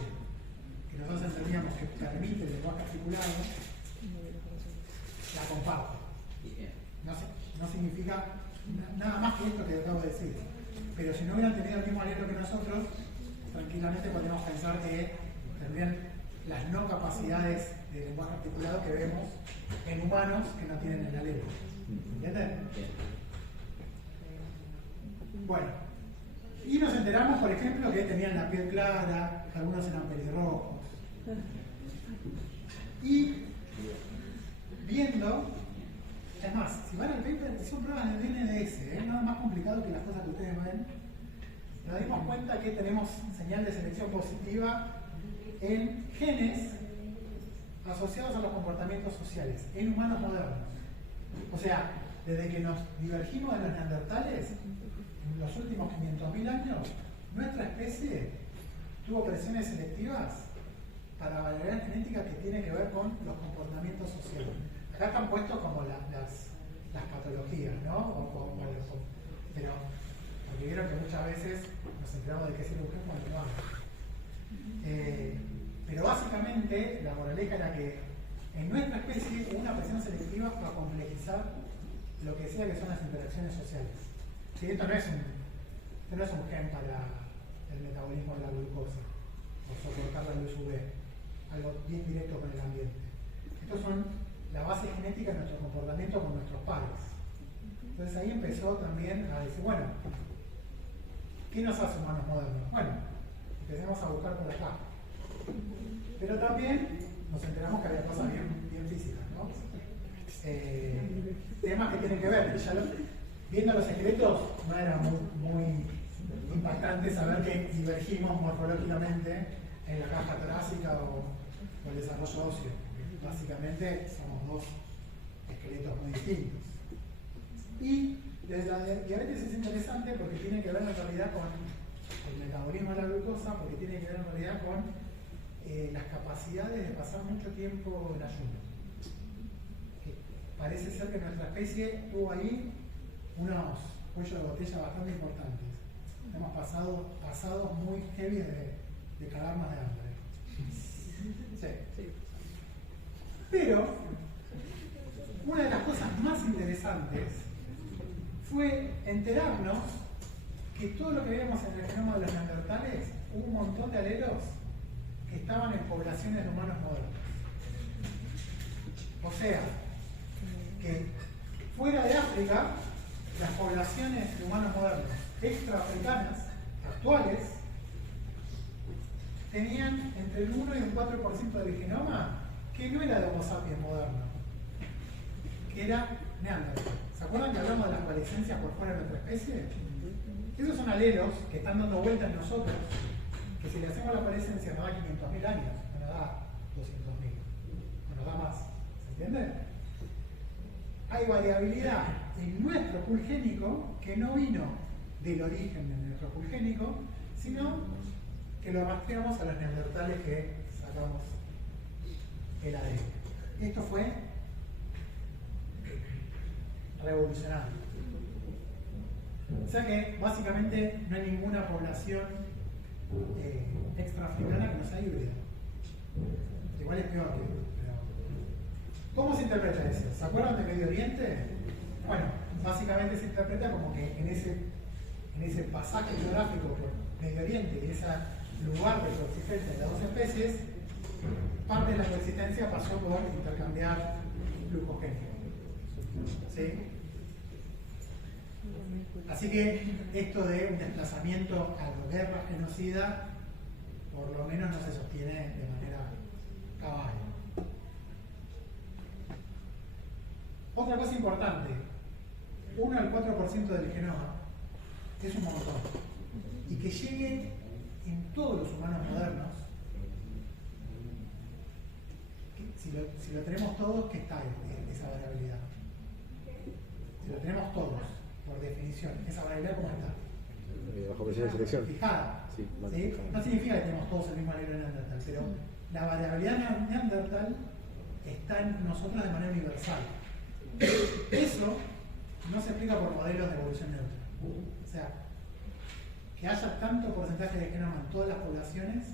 que nosotros entendíamos que permite el lenguaje articulado, la comparte. No significa nada más que esto que acabo de decir. Pero si no hubieran tenido el mismo alelo que nosotros, tranquilamente podríamos pensar que tendrían las no capacidades de lenguaje articulado que vemos en humanos que no tienen el alelo. ¿Entiendes? Bueno, y nos enteramos, por ejemplo, que tenían la piel clara, que algunos eran pelirrojos. Y viendo, es más, si van al paper, son pruebas de DNDS, nada más complicado que las cosas que ustedes ven, nos dimos cuenta que tenemos señal de selección positiva en genes asociados a los comportamientos sociales, en humanos modernos. O sea, desde que nos divergimos de los neandertales, en los últimos 500.000 años, nuestra especie tuvo presiones selectivas para variabilidad genética que tiene que ver con los comportamientos sociales. Acá están puestos como las patologías, ¿no? Pero porque vieron que muchas veces nos enteramos de qué sirve un gen cuando no hay. Pero básicamente la moraleja era que en nuestra especie hubo una presión selectiva para complejizar lo que decía que son las interacciones sociales. Sí, esto no es un gen para el metabolismo de la glucosa o soportar la luz UV, algo bien directo con el ambiente. Estos son la base genética de nuestro comportamiento con nuestros pares. Entonces ahí empezó también a decir, bueno, ¿qué nos hace humanos modernos? Bueno, empecemos a buscar por acá. Pero también nos enteramos que había cosas bien físicas, ¿no? Temas que tienen que ver, viendo los secretos, no era muy impactante saber que divergimos morfológicamente en la caja torácica o el desarrollo óseo. Básicamente somos dos esqueletos muy distintos. Y la diabetes es interesante porque tiene que ver en realidad con el metabolismo de la glucosa, porque tiene que ver en realidad con las capacidades de pasar mucho tiempo en ayuno. Parece ser que nuestra especie tuvo ahí unos cuellos de botella bastante importantes. Hemos pasado muy heavy de cagarnos de hambre. Sí. Pero una de las cosas más interesantes fue enterarnos que todo lo que vemos en el genoma de los neandertales, hubo un montón de alelos que estaban en poblaciones de humanos modernos. O sea, que fuera de África, las poblaciones de humanos modernos extraafricanas actuales tenían entre el 1 y un 4% del genoma que no era de Homo sapiens moderno, que era Neandertal. ¿Se acuerdan que hablamos de las coalescencias por fuera de nuestra especie? Esos son alelos que están dando vuelta en nosotros, que si le hacemos la coalescencia nos da 500.000 años, no nos da 200.000, no nos da más. ¿Se entiende? hay variabilidad en nuestro pool génico que no vino del origen de nuestro pool génico, sino que lo rastreamos a los neandertales que sacamos el ADN. Esto fue revolucionario. O sea que básicamente no hay ninguna población extraafricana que no sea híbrida. Igual es peor, pero ¿cómo se interpreta eso? ¿Se acuerdan de Medio Oriente? Bueno, básicamente se interpreta como que en ese pasaje geográfico por Medio Oriente y ese lugar de coexistencia de las dos especies, parte de la coexistencia pasó por intercambiar flujo génico. ¿Sí? Así que esto de un desplazamiento a la guerra genocida, por lo menos no se sostiene de manera cabal. Otra cosa importante, 1 al 4% del genoma es un montón. Y que llegue en todos los humanos modernos, si lo tenemos todos, ¿qué está esa variabilidad? Si lo tenemos todos, por definición, ¿esa variabilidad cómo está? Bajo presión de selección. Fijada. Sí, ¿Sí? No significa que tenemos todos el mismo alelo neandertal, pero la variabilidad neandertal está en nosotros de manera universal. Eso no se explica por modelos de evolución neutra. O sea, que haya tanto porcentaje de genoma en todas las poblaciones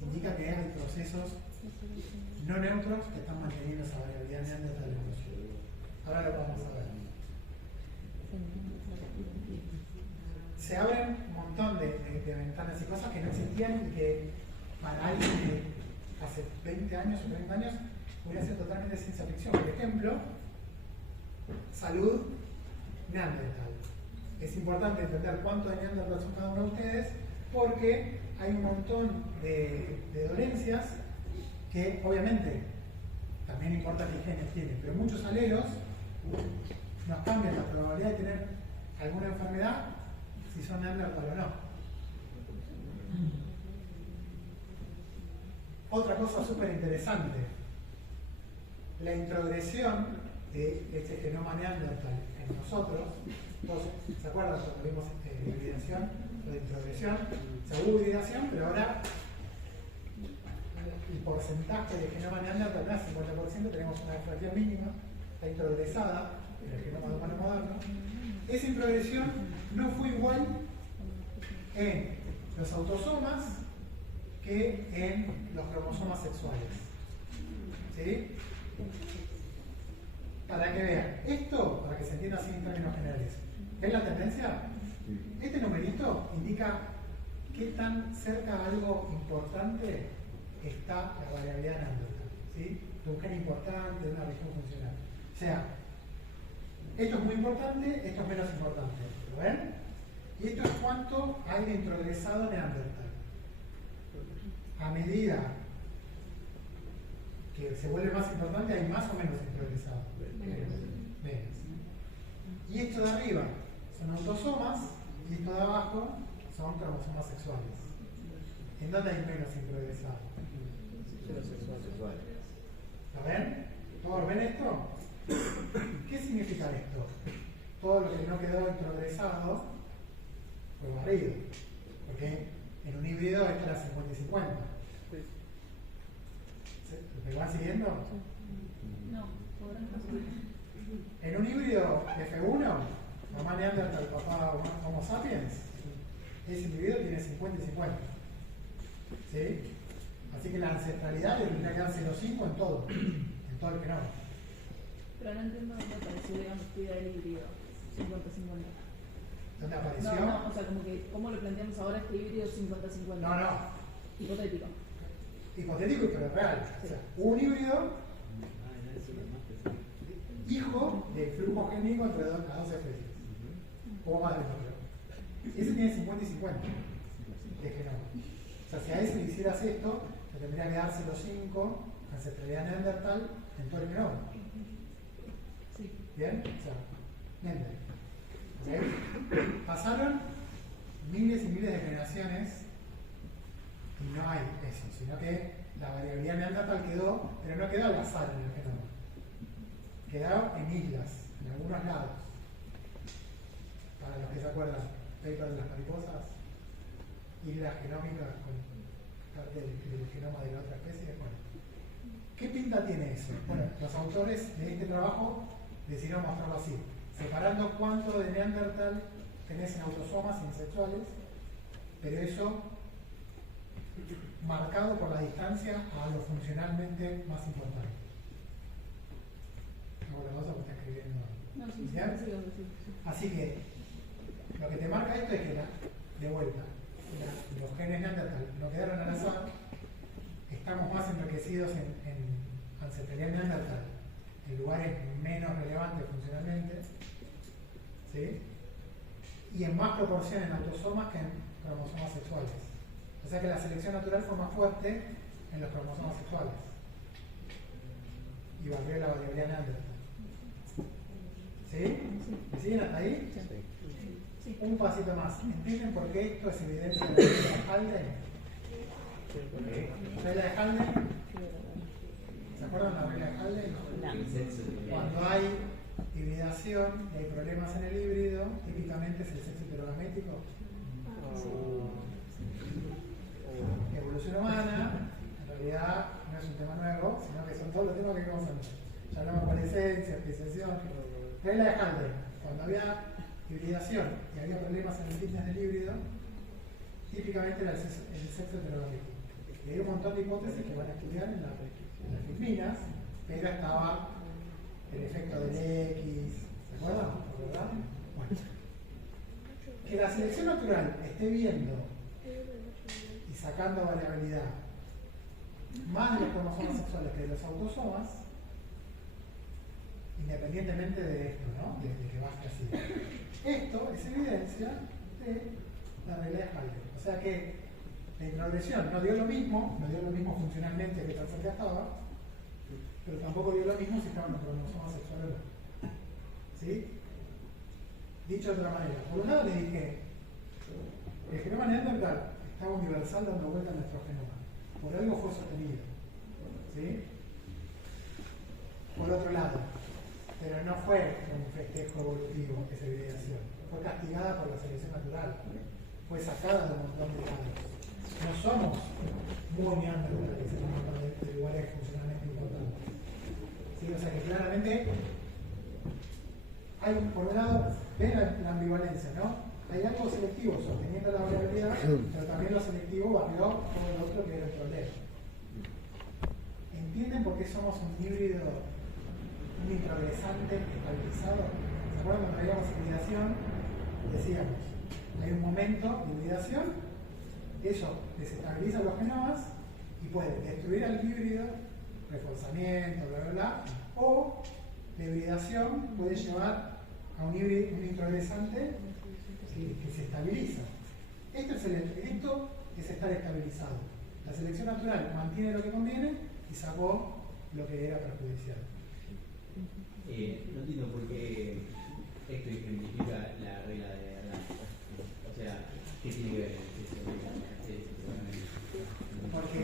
indica que hay procesos no neutros que están manteniendo esa variabilidad neandertal. Ahora lo vamos a ver. Se abren un montón de ventanas y cosas que no existían y que para alguien que hace 20 años o 30 años podría ser totalmente ciencia ficción. Por ejemplo, salud neandertal. Es importante entender cuánto de neandertal son cada uno de ustedes porque hay un montón de dolencias que obviamente también importa qué genes tienen, pero muchos alelos nos cambian la probabilidad de tener alguna enfermedad si son neandertal o no. Otra cosa súper interesante, la introgresión de este genoma neandertal en nosotros. Todos, ¿se acuerdan cuando vimos hibridación? La introgresión, se hubo hibridación, pero ahora el porcentaje de genoma neandertal no es 50%, tenemos una fracción mínima, está introgresada en el genoma humano moderno. Esa introgresión no fue igual en los autosomas que en los cromosomas sexuales. ¿Sí? Para que vean, esto, para que se entienda así en términos generales, ¿ven la tendencia? Este numerito indica qué tan cerca a algo importante está la variabilidad neandertal, ¿sí? De un gen importante, de una región funcional. O sea, esto es muy importante, esto es menos importante. ¿Lo ven? Y esto es cuánto hay de introgresado neandertal. A medida que se vuelve más importante, hay más o menos introgresado. Menos. Y esto de arriba son autosomas y esto de abajo son cromosomas sexuales. ¿En dónde hay menos introgresado? ¿Lo ven? ¿Todos ven esto? ¿Qué significa esto? Todo lo que no quedó introgresado fue barrido. Porque en un híbrido esto era 50 y 50. ¿Me van siguiendo? No, podrán pasar. En un híbrido F1, mamá neandertal, papá Homo sapiens, ese individuo tiene 50 y 50. ¿Sí? Así que la ancestralidad le tendría que dar 0,5 en todo el genoma. Pero no entiendo dónde apareció, digamos, cuidar el híbrido 50-50. ¿Dónde apareció? No, o sea, como que, ¿cómo lo planteamos ahora este híbrido 50-50? No. Hipotético. Hipotético pero real. O sea, un híbrido hijo del flujo génico entre las dos especies. O más de otro. Ese tiene 50 y 50 de genoma. O sea, si a ese le hicieras esto, te tendría que dar 0,5 ancestralidad neandertal en todo el genoma. Sí. ¿Bien? O sea, Mendel. ¿Okay? Pasaron miles y miles de generaciones y no hay eso, sino que la variabilidad neandertal quedó, pero no quedó al azar en el genoma. Quedó en islas en algunos lados. Para los que se acuerdan, paper de las mariposas, islas genómicas con parte del genoma de la otra especie. Bueno, ¿qué pinta tiene eso? Bueno, los autores de este trabajo decidieron mostrarlo así, separando cuánto de Neandertal tenés en autosomas insexuales, pero eso marcado por la distancia a lo funcionalmente más importante. Ahora vas a estar escribiendo. No, sí, ¿Ya? sí, sí. Así que lo que te marca esto es que de vuelta, los genes Neandertal no quedaron al azar, estamos más enriquecidos en ancestralidad Neandertal, en lugares menos relevantes funcionalmente, ¿sí? Y en más proporción en autosomas que en cromosomas sexuales. O sea que la selección natural fue más fuerte en los cromosomas sexuales. Y barrió la variabilidad Neandertal. ¿Sí? ¿Me siguen hasta ahí? Sí. Un pasito más. ¿Entienden por qué esto es evidencia de la regla de Halden? ¿Regla de Halden? ¿Se acuerdan la regla de Halden? Cuando hay hibridación y hay problemas en el híbrido, típicamente es el sexo heterogamético. Evolución humana, en realidad no es un tema nuevo, sino que son todos los temas que vamos a ver. Ya hablamos de adolescencia, especiación. Regla de Halden, cuando había hibridación y había problemas en el fitness del híbrido, típicamente era el sexo heterogamético. Y hay un montón de hipótesis que van a estudiar en las disciplinas, pero estaba el efecto del X, ¿se acuerdan? ¿Verdad? Bueno. Que la selección natural esté viendo y sacando variabilidad más de los cromosomas sexuales que de los autosomas, independientemente de esto, ¿no? De que basta así. Esto es evidencia de la regla de Halden. O sea que la introgresión no dio lo mismo funcionalmente que tan cerca estaba, pero tampoco dio lo mismo si estaban los cromosomas sexuales o no. ¿Sí? Dicho de otra manera, por un lado le dije, el genoma Neandertal estaba universal dando vuelta a nuestro genoma. Por algo fue sostenido. ¿Sí? Por otro lado, pero no fue un festejo evolutivo esa hibridación. Fue castigada por la selección natural. Fue sacada de un montón de lados. No somos muy neandertales en un montón de lugares funcionalmente importantes. ¿Sí? O sea que claramente hay, por un lado, ven la ambivalencia, ¿no? Hay algo selectivo sosteniendo la variabilidad, pero también lo selectivo barrió todo lo otro que era el problema. ¿Entienden por qué somos un híbrido, un introgresante estabilizado? ¿Se acuerdan cuando veíamos hibridación? Decíamos, hay un momento de hibridación, eso desestabiliza los genomas y puede destruir al híbrido, reforzamiento, bla, bla, bla, o la hibridación puede llevar a un introgresante que se estabiliza. Esto es estar estabilizado. La selección natural mantiene lo que conviene y sacó lo que era perjudicial. No entiendo por qué esto ejemplifica la regla de Erlang. O sea, ¿qué tiene que ver Porque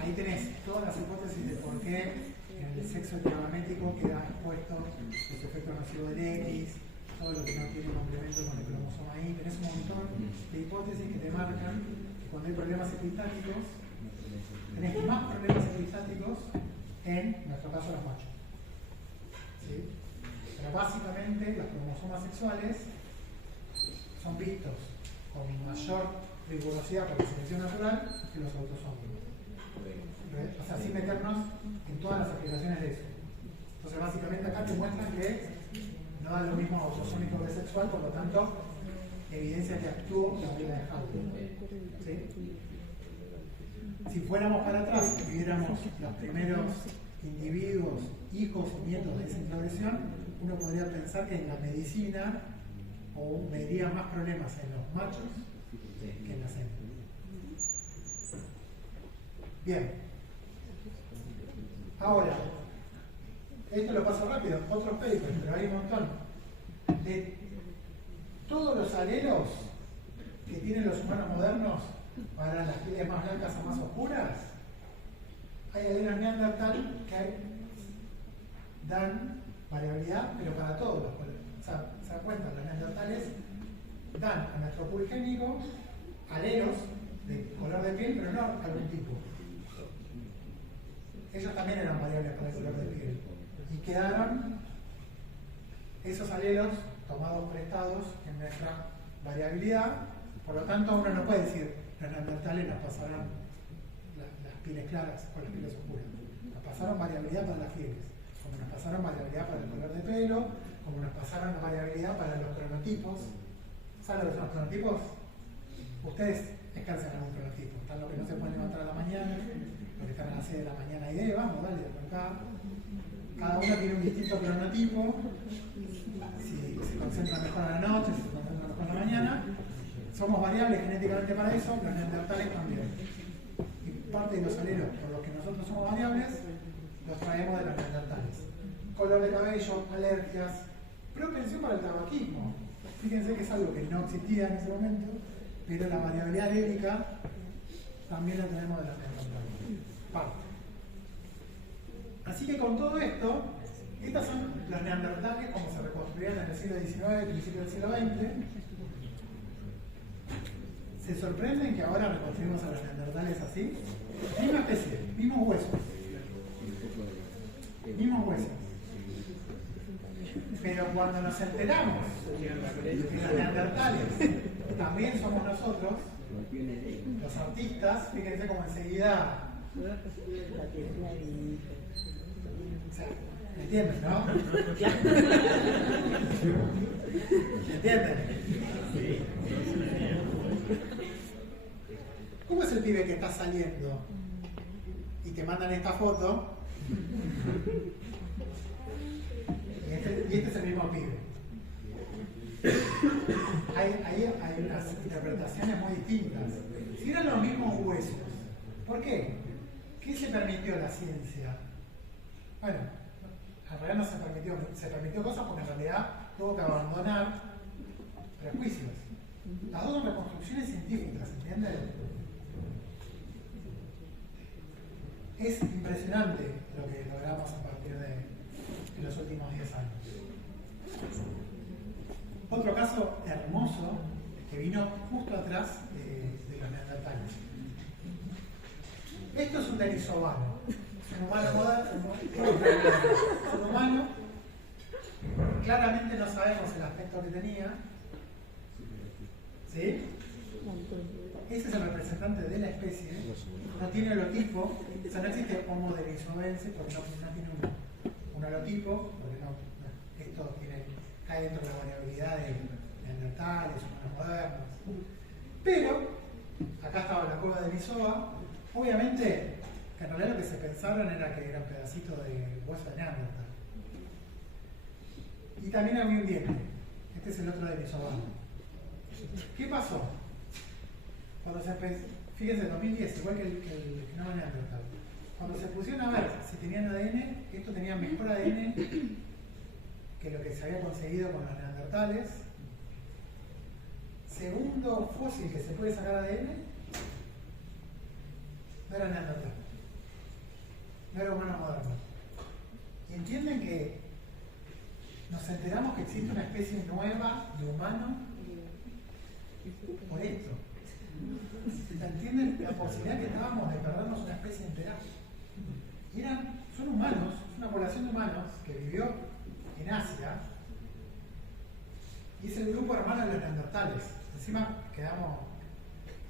ahí tenés todas las hipótesis de por qué en el sexo heterogamético queda expuesto los efectos nocivos del X, todo lo que no tiene complemento con el cromosoma Y. Tenés un montón de hipótesis que te marcan que cuando hay problemas epistáticos, tenés más problemas epistáticos en nuestro caso los machos. ¿Sí? Pero básicamente los cromosomas sexuales son vistos con mayor rigurosidad por la selección natural que los autosomas. O sea, sin meternos en todas las aplicaciones de eso. Entonces básicamente acá te muestran que no da lo mismo autosómico que sexual, por lo tanto evidencia que actuó la regla de Halden. ¿Sí? Si fuéramos para atrás y viéramos los primeros individuos, hijos y nietos de esa introgresión, uno podría pensar que en la medicina vería más problemas en los machos que en las hembras. Bien. Ahora, esto lo paso rápido, otros papers, pero hay un montón. De todos los alelos que tienen los humanos modernos para las pieles más blancas o más oscuras, hay alelos Neandertal que dan variabilidad, pero para todos los colores. O sea, se dan cuenta, los neandertales dan a nuestro pool génico alelos de color de piel, pero no algún tipo. Ellos también eran variables para el color de piel. Y quedaron esos alelos tomados prestados en nuestra variabilidad. Por lo tanto, uno no puede decir los neandertales nos pasaron las pieles claras o las pieles oscuras. Nos pasaron variabilidad para las pieles, como nos pasaron variabilidad para el color de pelo, como nos pasaron variabilidad para los cronotipos. ¿Saben lo que son los cronotipos? Ustedes ejercen algún cronotipo. Están los que no se pueden levantar a la mañana, los que están a las 6 de la mañana y vamos, dale, por acá. Cada uno tiene un distinto cronotipo. Si se concentra mejor a la noche, si se concentra mejor a la mañana. Somos variables genéticamente para eso, los neandertales también. Y parte de los alelos por los que nosotros somos variables, los traemos de los neandertales. Color de cabello, alergias, propensión para el tabaquismo. Fíjense que es algo que no existía en ese momento, pero la variabilidad alélica también la tenemos de los neandertales. Parte. Así que con todo esto, estos son los neandertales como se reconstruían en el siglo XIX y principio del siglo XX. ¿Se sorprenden que ahora reconstruimos a los neandertales así? Misma especie, mismos huesos. Mismos huesos. Pero cuando nos enteramos que los neandertales también somos nosotros, los artistas, fíjense como enseguida... O sea, ¿me entienden, no? ¿Me entienden? ¿Cómo es el pibe que está saliendo y te mandan esta foto? Y este es el mismo pibe. Hay unas interpretaciones muy distintas. Si eran los mismos huesos, ¿por qué? ¿Qué se permitió la ciencia? Bueno, en realidad no se permitió cosas porque en realidad tuvo que abandonar prejuicios. Las dos son reconstrucciones científicas, ¿entienden? Es impresionante lo que logramos a partir de los últimos 10 años. Otro caso hermoso que vino justo atrás de los neandertales. Esto es un denisovano. Es un humano moderno. Es un humano. Claramente no sabemos el aspecto que tenía. ¿Sí? Ese es el representante de la especie. No tiene holotipo. O sea, no existe Homo denisovense porque no tiene un holotipo. Porque esto cae dentro de la variabilidad de neandertales, humanos modernos. Pero, acá estaba la cueva de Denisova. Obviamente, que en realidad lo que se pensaron era que era un pedacito de hueso de Neandertal. Y también había un diente. Este es el otro denisovano. ¿Qué pasó? Cuando se fíjense, en 2010, igual que el genoma Neandertal. Cuando se pusieron a ver si tenían ADN, esto tenía mejor ADN que lo que se había conseguido con los neandertales. Segundo fósil que se puede sacar ADN, no era neandertal, no era humano moderno. Y entienden que nos enteramos que existe una especie nueva de humano por esto. ¿Entienden la posibilidad que estábamos de perdernos una especie entera? Y son humanos, es una población de humanos que vivió en Asia y es el grupo hermano de los neandertales. Encima quedamos,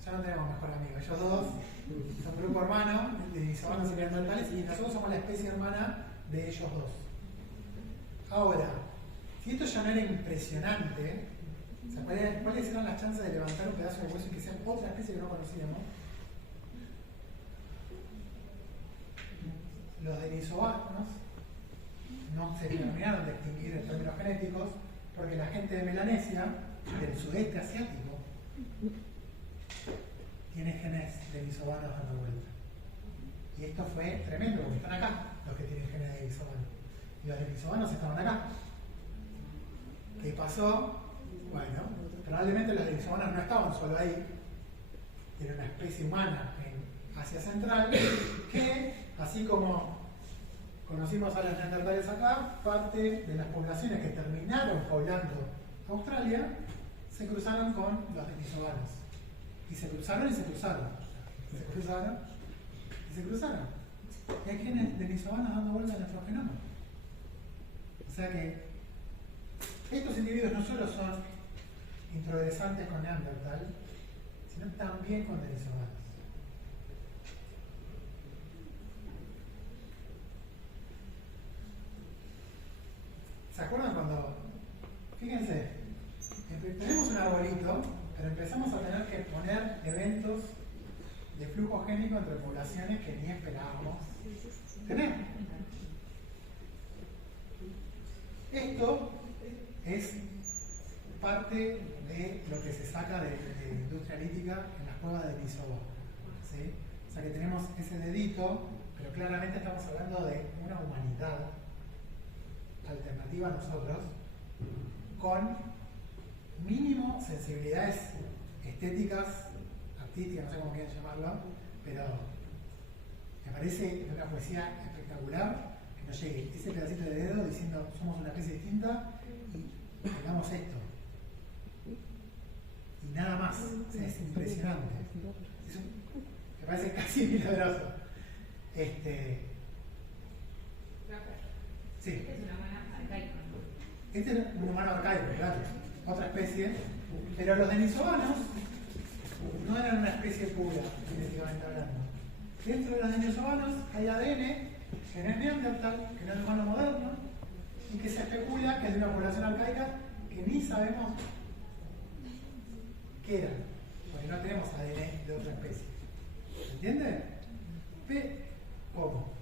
ya no tenemos mejor amigo, ellos dos son grupo hermano de denisovanos y neandertales y nosotros somos la especie hermana de ellos dos. Ahora, si esto ya no era impresionante, o sea, ¿cuáles eran las chances de levantar un pedazo de hueso y que sea otra especie que no conocíamos? Los denisovanos no se terminaron de extinguir en términos genéticos porque la gente de Melanesia, del sudeste asiático, tiene genes denisovanos dando vuelta. Y esto fue tremendo porque están acá los que tienen genes denisovanos. Y los denisovanos estaban acá. ¿Qué pasó? Bueno, probablemente los denisovanos no estaban solo ahí. Era una especie humana en Asia Central que, así como conocimos a los neandertales acá, parte de las poblaciones que terminaron poblando Australia se cruzaron con los denisovanos. Y se cruzaron y se cruzaron. Se cruzaron y se cruzaron. Y hay genes denisovanos dando vuelta en nuestro genoma. O sea que estos individuos no solo son introgresantes con Neandertal, sino también con denisovanos. ¿Se acuerdan cuando, fíjense, tenemos un arbolito, pero empezamos a tener que poner eventos de flujo génico entre poblaciones que ni esperábamos tener? Esto es parte de lo que se saca de industria lítica en las cuevas de Denisova, ¿sí? O sea que tenemos ese dedito, pero claramente estamos hablando de una humanidad alternativa a nosotros, con mínimo sensibilidades estéticas, artísticas, no sé cómo quieren llamarlo, pero me parece una poesía espectacular que nos llegue ese pedacito de dedo diciendo somos una especie distinta y hagamos esto. Y nada más, o sea, es impresionante. Me parece casi milagroso. Sí. Este es un humano arcaico, ¿no? Este es un humano arcaico, claro, otra especie, pero los denisovanos no eran una especie pura, genéticamente hablando. Dentro de los denisovanos hay ADN que no es neandertal, que no es humano moderno, y que se especula que es de una población arcaica que ni sabemos qué era, porque no tenemos ADN de otra especie. ¿Se entiende? ¿Cómo?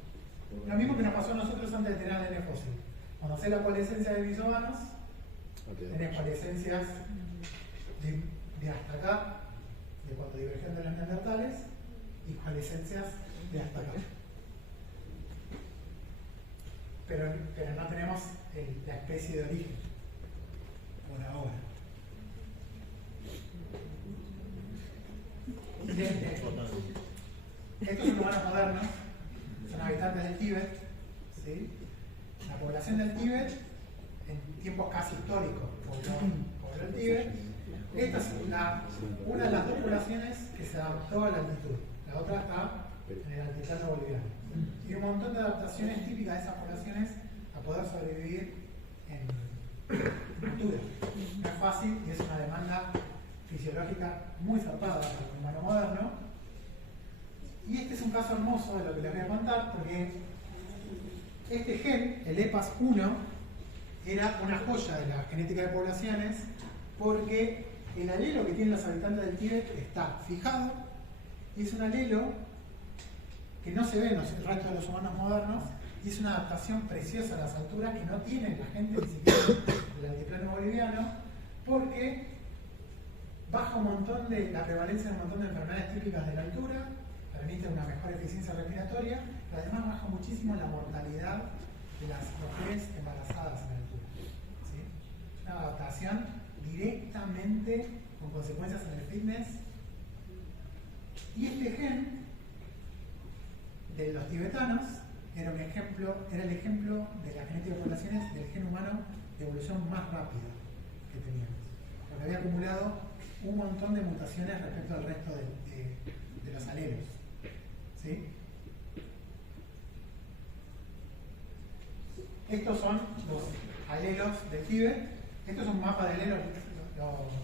Lo mismo que nos pasó a nosotros antes de tener ADN fósil. Conocés la coalescencia de bisovanos, tenés coalescencias de hasta acá, de cuando divergen de los neandertales, y coalescencias de hasta acá. Pero no tenemos la especie de origen, por ahora. Estos son humanos modernos, son habitantes del Tíbet, ¿sí? La población del Tíbet, en tiempos casi históricos, pobló el Tíbet. Esta es una de las dos poblaciones que se adaptó a la altitud, la otra está en el altiplano boliviano. Y un montón de adaptaciones típicas de esas poblaciones a poder sobrevivir en altura. No es fácil y es una demanda fisiológica muy zarpada para el humano moderno. Y este es un caso hermoso de lo que les voy a contar, porque este gen, el EPAS1, era una joya de la genética de poblaciones, porque el alelo que tienen los habitantes del Tíbet está fijado, y es un alelo que no se ve en el resto de los humanos modernos, y es una adaptación preciosa a las alturas que no tiene la gente ni siquiera del altiplano boliviano, porque baja un montón de la prevalencia de un montón de enfermedades típicas de la altura, permite una mejor eficiencia respiratoria, pero además baja muchísimo la mortalidad de las mujeres embarazadas en la altura. ¿Sí? Una adaptación directamente con consecuencias en el fitness. Y este gen de los tibetanos era el ejemplo de la genética de poblaciones del gen humano de evolución más rápida que teníamos, porque había acumulado un montón de mutaciones respecto al resto de los alelos. ¿Sí? Estos son los alelos del Tíbet. Estos son un mapa de alelos.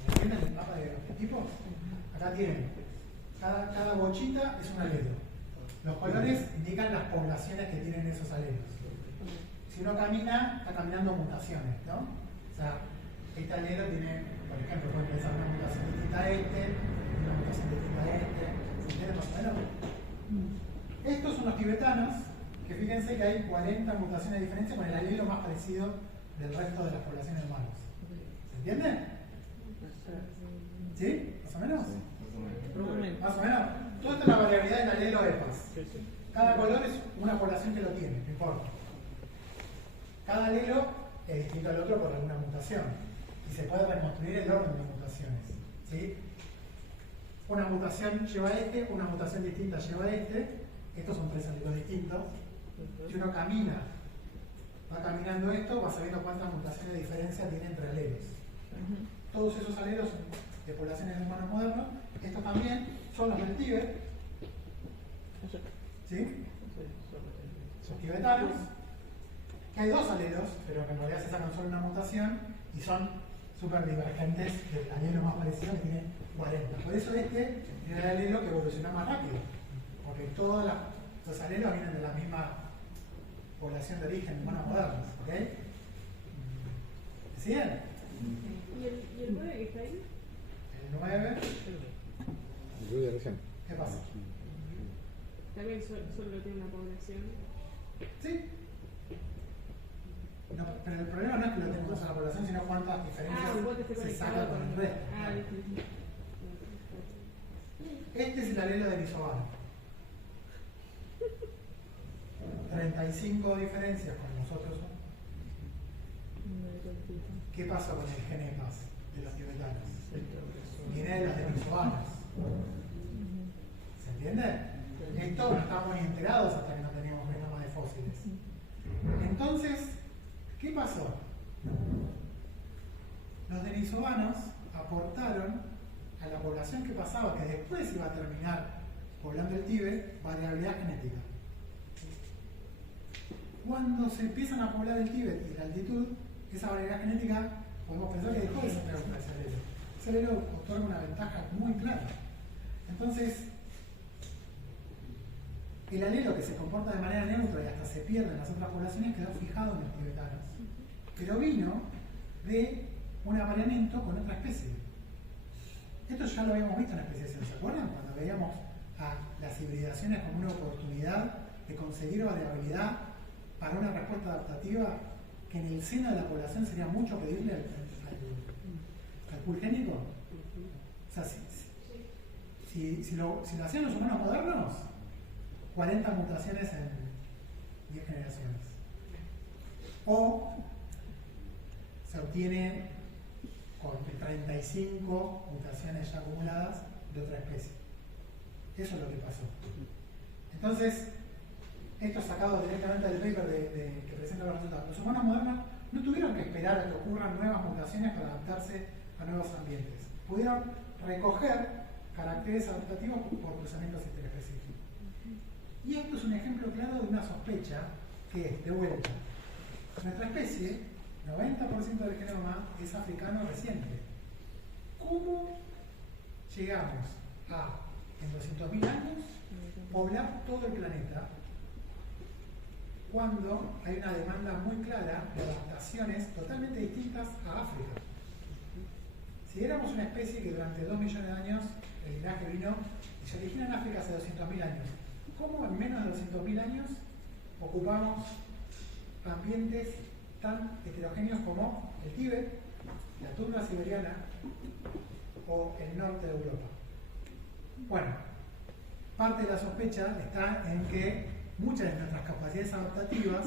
¿Entienden el mapa de los tipos? Acá tienen. Cada bochita es un alelo. Los colores indican las poblaciones que tienen esos alelos. Si uno camina, está caminando mutaciones, ¿no? O sea, este alelo tiene, por ejemplo, pueden pensar una mutación distinta a este, una mutación distinta a este. ¿Se entiende más o menos? Estos son los tibetanos, que fíjense que hay 40 mutaciones de diferencia con el alelo más parecido del resto de las poblaciones humanas. ¿Se entiende? ¿Sí? ¿Más o menos? Más o menos. Toda esta es la variabilidad del alelo EPAS. Cada color es una población que lo tiene, no importa. Cada alelo es distinto al otro por alguna mutación. Y se puede reconstruir el orden de mutaciones. ¿Sí? Una mutación lleva a este, una mutación distinta lleva a este. Estos son tres alelos distintos. Si uno camina, va caminando esto, va sabiendo cuántas mutaciones de diferencia tiene entre alelos. Todos esos alelos de poblaciones de humanos modernos, estos también son los del Tíbet, ¿sí? Los tibetanos, que hay dos alelos, pero que en realidad se sacan solo una mutación y son súper divergentes del alelo más parecido, que tiene 40. Por eso este es el alelo que evoluciona más rápido, porque todos los alelos vienen de la misma población de origen, humanos modernos, ¿ok? ¿Deciden? ¿Y el 9 que está ahí? El 9, Incluye recién. ¿qué pasa? También solo tiene una población. ¿Sí? No, pero el problema no es que lo tengamos a la población, sino cuántas diferencias vos te estés se sacan conectado con el con resto. viste. Este es el alelo del isobano. 35 diferencias con nosotros. ¿Qué pasa con el genepas de los tibetanos? Viene de los denisobanos. ¿Se entiende? Esto no estábamos ni enterados hasta que no teníamos genomas de fósiles. Entonces, ¿qué pasó? Los denisovanos aportaron a la población que pasaba, que después iba a terminar poblando el Tíbet, variabilidad genética. Cuando se empiezan a poblar el Tíbet y la altitud, esa variabilidad genética podemos pensar que dejó de ser pregunta ese alelo. Ese alelo otorga una ventaja muy clara. Entonces, el alelo que se comporta de manera neutra y hasta se pierde en las otras poblaciones quedó fijado en los tibetanos. Pero vino de un apareamiento con otra especie. Esto ya lo habíamos visto en la especiación, ¿se acuerdan? Cuando veíamos a las hibridaciones como una oportunidad de conseguir variabilidad para una respuesta adaptativa que en el seno de la población sería mucho pedirle al pool génico. O sea, si lo hacían los humanos modernos, 40 mutaciones en 10 generaciones. O se obtiene con 35 mutaciones ya acumuladas de otra especie. Eso es lo que pasó. Entonces, esto sacado directamente del paper que presenta los resultados. Los humanos modernos no tuvieron que esperar a que ocurran nuevas mutaciones para adaptarse a nuevos ambientes. Pudieron recoger caracteres adaptativos por cruzamientos interespecíficos. Y esto es un ejemplo claro de una sospecha que es, de vuelta, nuestra especie, 90% del genoma es africano reciente. ¿Cómo llegamos a, en 200.000 años, poblar todo el planeta cuando hay una demanda muy clara de adaptaciones totalmente distintas a África? Si éramos una especie que durante 2 millones de años el linaje vino y se originó en África hace 200.000 años, ¿cómo en menos de 200.000 años ocupamos ambientes tan heterogéneos como el Tíbet, la tundra siberiana o el norte de Europa? Bueno, parte de la sospecha está en que muchas de nuestras capacidades adaptativas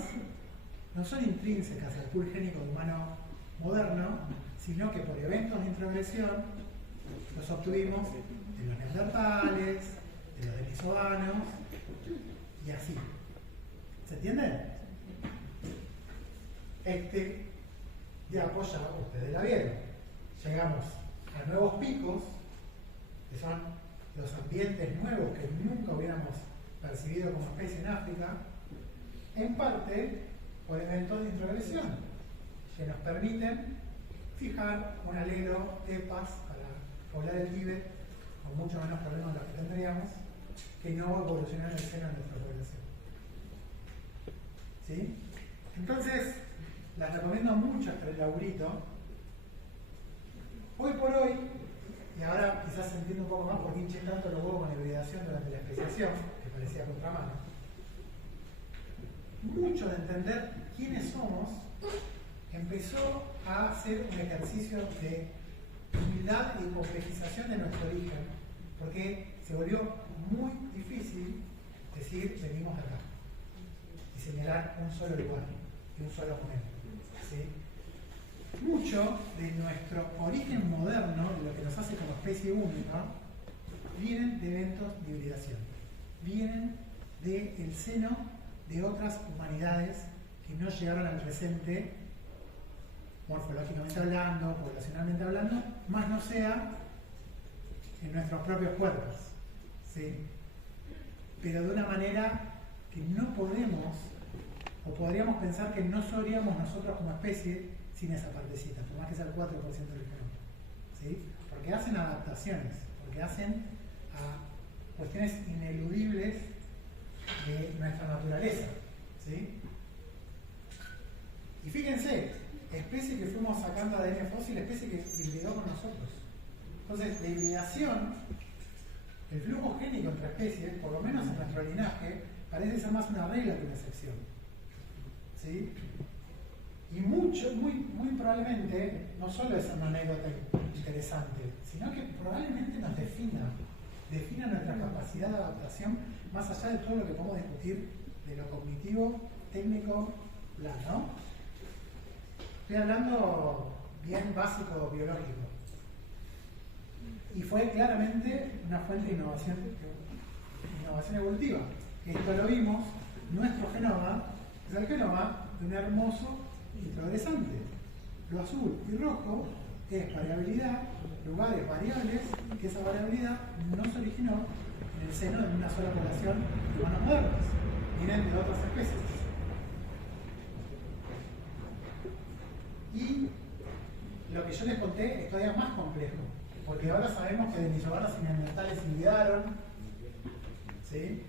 no son intrínsecas al pool génico de humano moderno, sino que por eventos de introgresión los obtuvimos de los neandertales, de los denisovanos y así. ¿Se entiende? Ya apoya, ustedes la vieron. Llegamos a nuevos picos, que son los ambientes nuevos que nunca hubiéramos percibido como especie en África, en parte por eventos de introgresión, que nos permiten fijar un alelo EPAS para poblar el Tíbet con mucho menos problemas de los que tendríamos, que no evolucionar en el seno de nuestra población. ¿Sí? Entonces, las recomiendo mucho hasta el laburito. Hoy por hoy, y ahora quizás se entiende un poco más por qué hinché tanto los huevos con hibridación durante la especiación, que parecía contramano. Mucho de entender quiénes somos empezó a ser un ejercicio de humildad y complejización de nuestro origen, porque se volvió muy difícil decir venimos de acá y señalar un solo lugar y un solo momento. ¿Sí? Mucho de nuestro origen moderno, de lo que nos hace como especie única, vienen de eventos de hibridación, vienen del seno de otras humanidades que no llegaron al presente, morfológicamente hablando, poblacionalmente hablando, más no sea en nuestros propios cuerpos, ¿sí? Pero de una manera que no podemos, o podríamos pensar que no seríamos nosotros como especie sin esa partecita, por más que sea el 4% del genoma, ¿sí? Porque hacen adaptaciones, porque hacen a cuestiones ineludibles de nuestra naturaleza, ¿sí? Y fíjense, especie que fuimos sacando ADN fósil, especie que hibridó con nosotros. Entonces, la hibridación, el flujo génico entre especies, por lo menos en nuestro linaje, parece ser más una regla que una excepción, ¿sí? Y muy probablemente, no solo es una anécdota interesante, sino que probablemente nos defina nuestra capacidad de adaptación, más allá de todo lo que podemos discutir de lo cognitivo, técnico, ¿no? Estoy hablando bien básico biológico. Y fue claramente una fuente de innovación evolutiva. Esto lo vimos, nuestro genoma es el genoma de un hermoso y progresante. Lo azul y rojo es variabilidad, lugares variables, que esa variabilidad no se originó en el seno de una sola población de humanos modernos, vienen de otras especies. Y lo que yo les conté es todavía más complejo, porque ahora sabemos que denisovanos y neandertales hibridaron, ¿sí?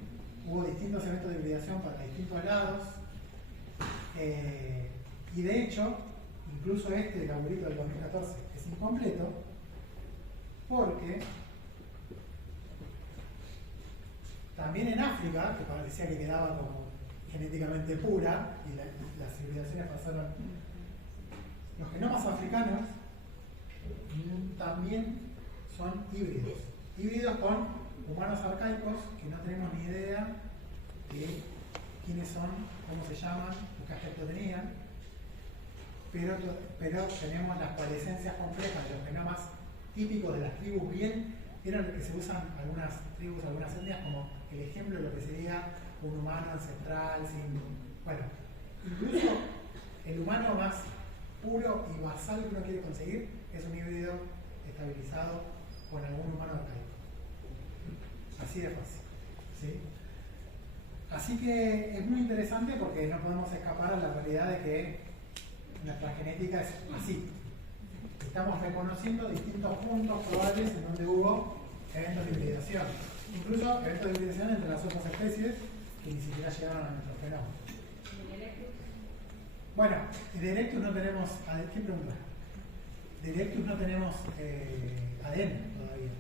Hubo distintos eventos de hibridación para distintos lados, y de hecho, incluso este laburito del 2014 es incompleto, porque también en África, que parecía que quedaba como genéticamente pura, y las civilizaciones pasaron, los genomas africanos también son híbridos con humanos arcaicos que no tenemos ni idea de quiénes son, cómo se llaman, qué aspecto tenían, pero tenemos las coalescencias complejas de los genomas típicos de las tribus bien, vieron que se usan algunas tribus, algunas etnias como el ejemplo de lo que sería un humano ancestral, bueno, incluso el humano más puro y basal que uno quiere conseguir es un híbrido estabilizado con algún humano arcaico. Así de fácil, ¿sí? Así que es muy interesante porque no podemos escapar a la realidad de que nuestra genética es así. Estamos reconociendo distintos puntos probables en donde hubo eventos de hibridación. Incluso eventos de hibridación entre las otras especies que ni siquiera llegaron a nuestro genoma. Bueno, de Erectus no tenemos... ¿Quién pregunta? De Erectus no tenemos ADN todavía.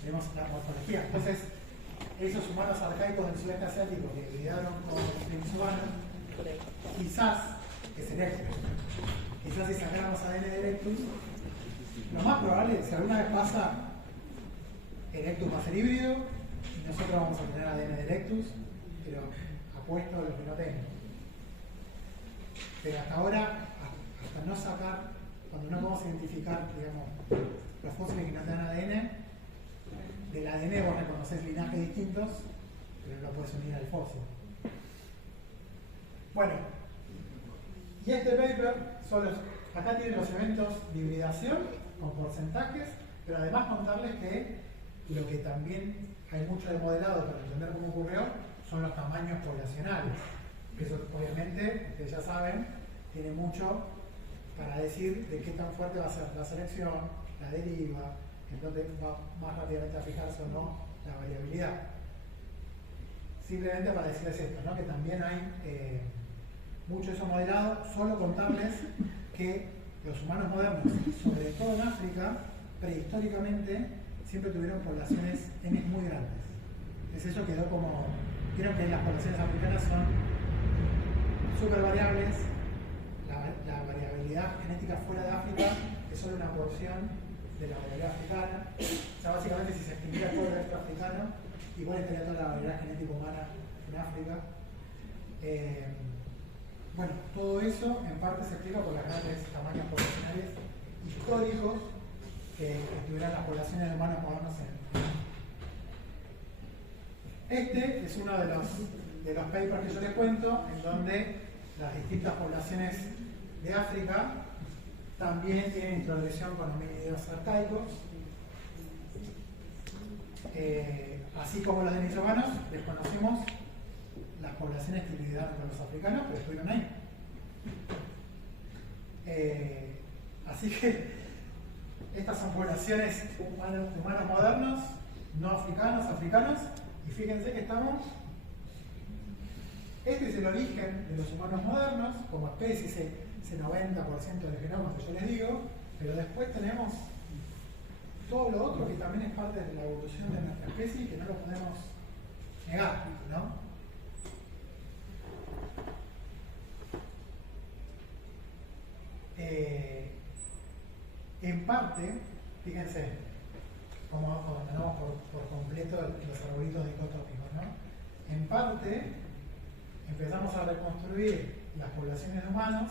Tenemos la morfología. Entonces, esos humanos arcaicos del sudeste asiático que hibridaron con denisovanos, quizás, que es Erectus, quizás si sacáramos ADN de Erectus, lo más probable es que si alguna vez pasa, Erectus va a ser híbrido y nosotros vamos a tener ADN de Erectus, pero apuesto a lo que no tengo. Pero hasta ahora, hasta no sacar, cuando no podemos identificar, digamos, los fósiles que no te dan ADN, del ADN vos reconoces linajes distintos, pero no lo puedes unir al fósil. Bueno, y este paper, acá tienen los eventos de hibridación con porcentajes, pero además contarles que lo que también hay mucho de modelado para entender cómo ocurrió son los tamaños poblacionales. Eso obviamente, ustedes ya saben, tiene mucho para decir de qué tan fuerte va a ser la selección, la deriva, entonces va más rápidamente a fijarse o no la variabilidad. Simplemente para decirles esto, ¿no? Que también hay mucho de eso modelado, solo contarles que los humanos modernos, sobre todo en África, prehistóricamente, siempre tuvieron poblaciones N muy grandes. Entonces eso quedó como, vieron que las poblaciones africanas son súper variables, la variabilidad genética fuera de África es solo una porción de la variabilidad africana. O sea, básicamente si se extinguiera todo el resto africano, igual estaría toda la variabilidad genética humana en África. Bueno, todo eso en parte se explica por los grandes tamaños poblacionales históricos que tuvieran las poblaciones de humanos modernos en Este es uno de de los papers que yo les cuento, en donde las distintas poblaciones de África también tienen introducción con homínidos arcaicos. Así como los denisovanos, desconocemos las poblaciones que lidiaron con los africanos, pero estuvieron ahí. Así que estas son poblaciones humanos modernos, no africanos, y fíjense que estamos. Este es el origen de los humanos modernos, como especie, ese 90% del genoma que yo les digo, pero después tenemos todo lo otro que también es parte de la evolución de nuestra especie y que no lo podemos negar, ¿no? En parte, fíjense, como abandonamos por completo los arbolitos dicotópicos, ¿no? En parte, empezamos a reconstruir las poblaciones de humanos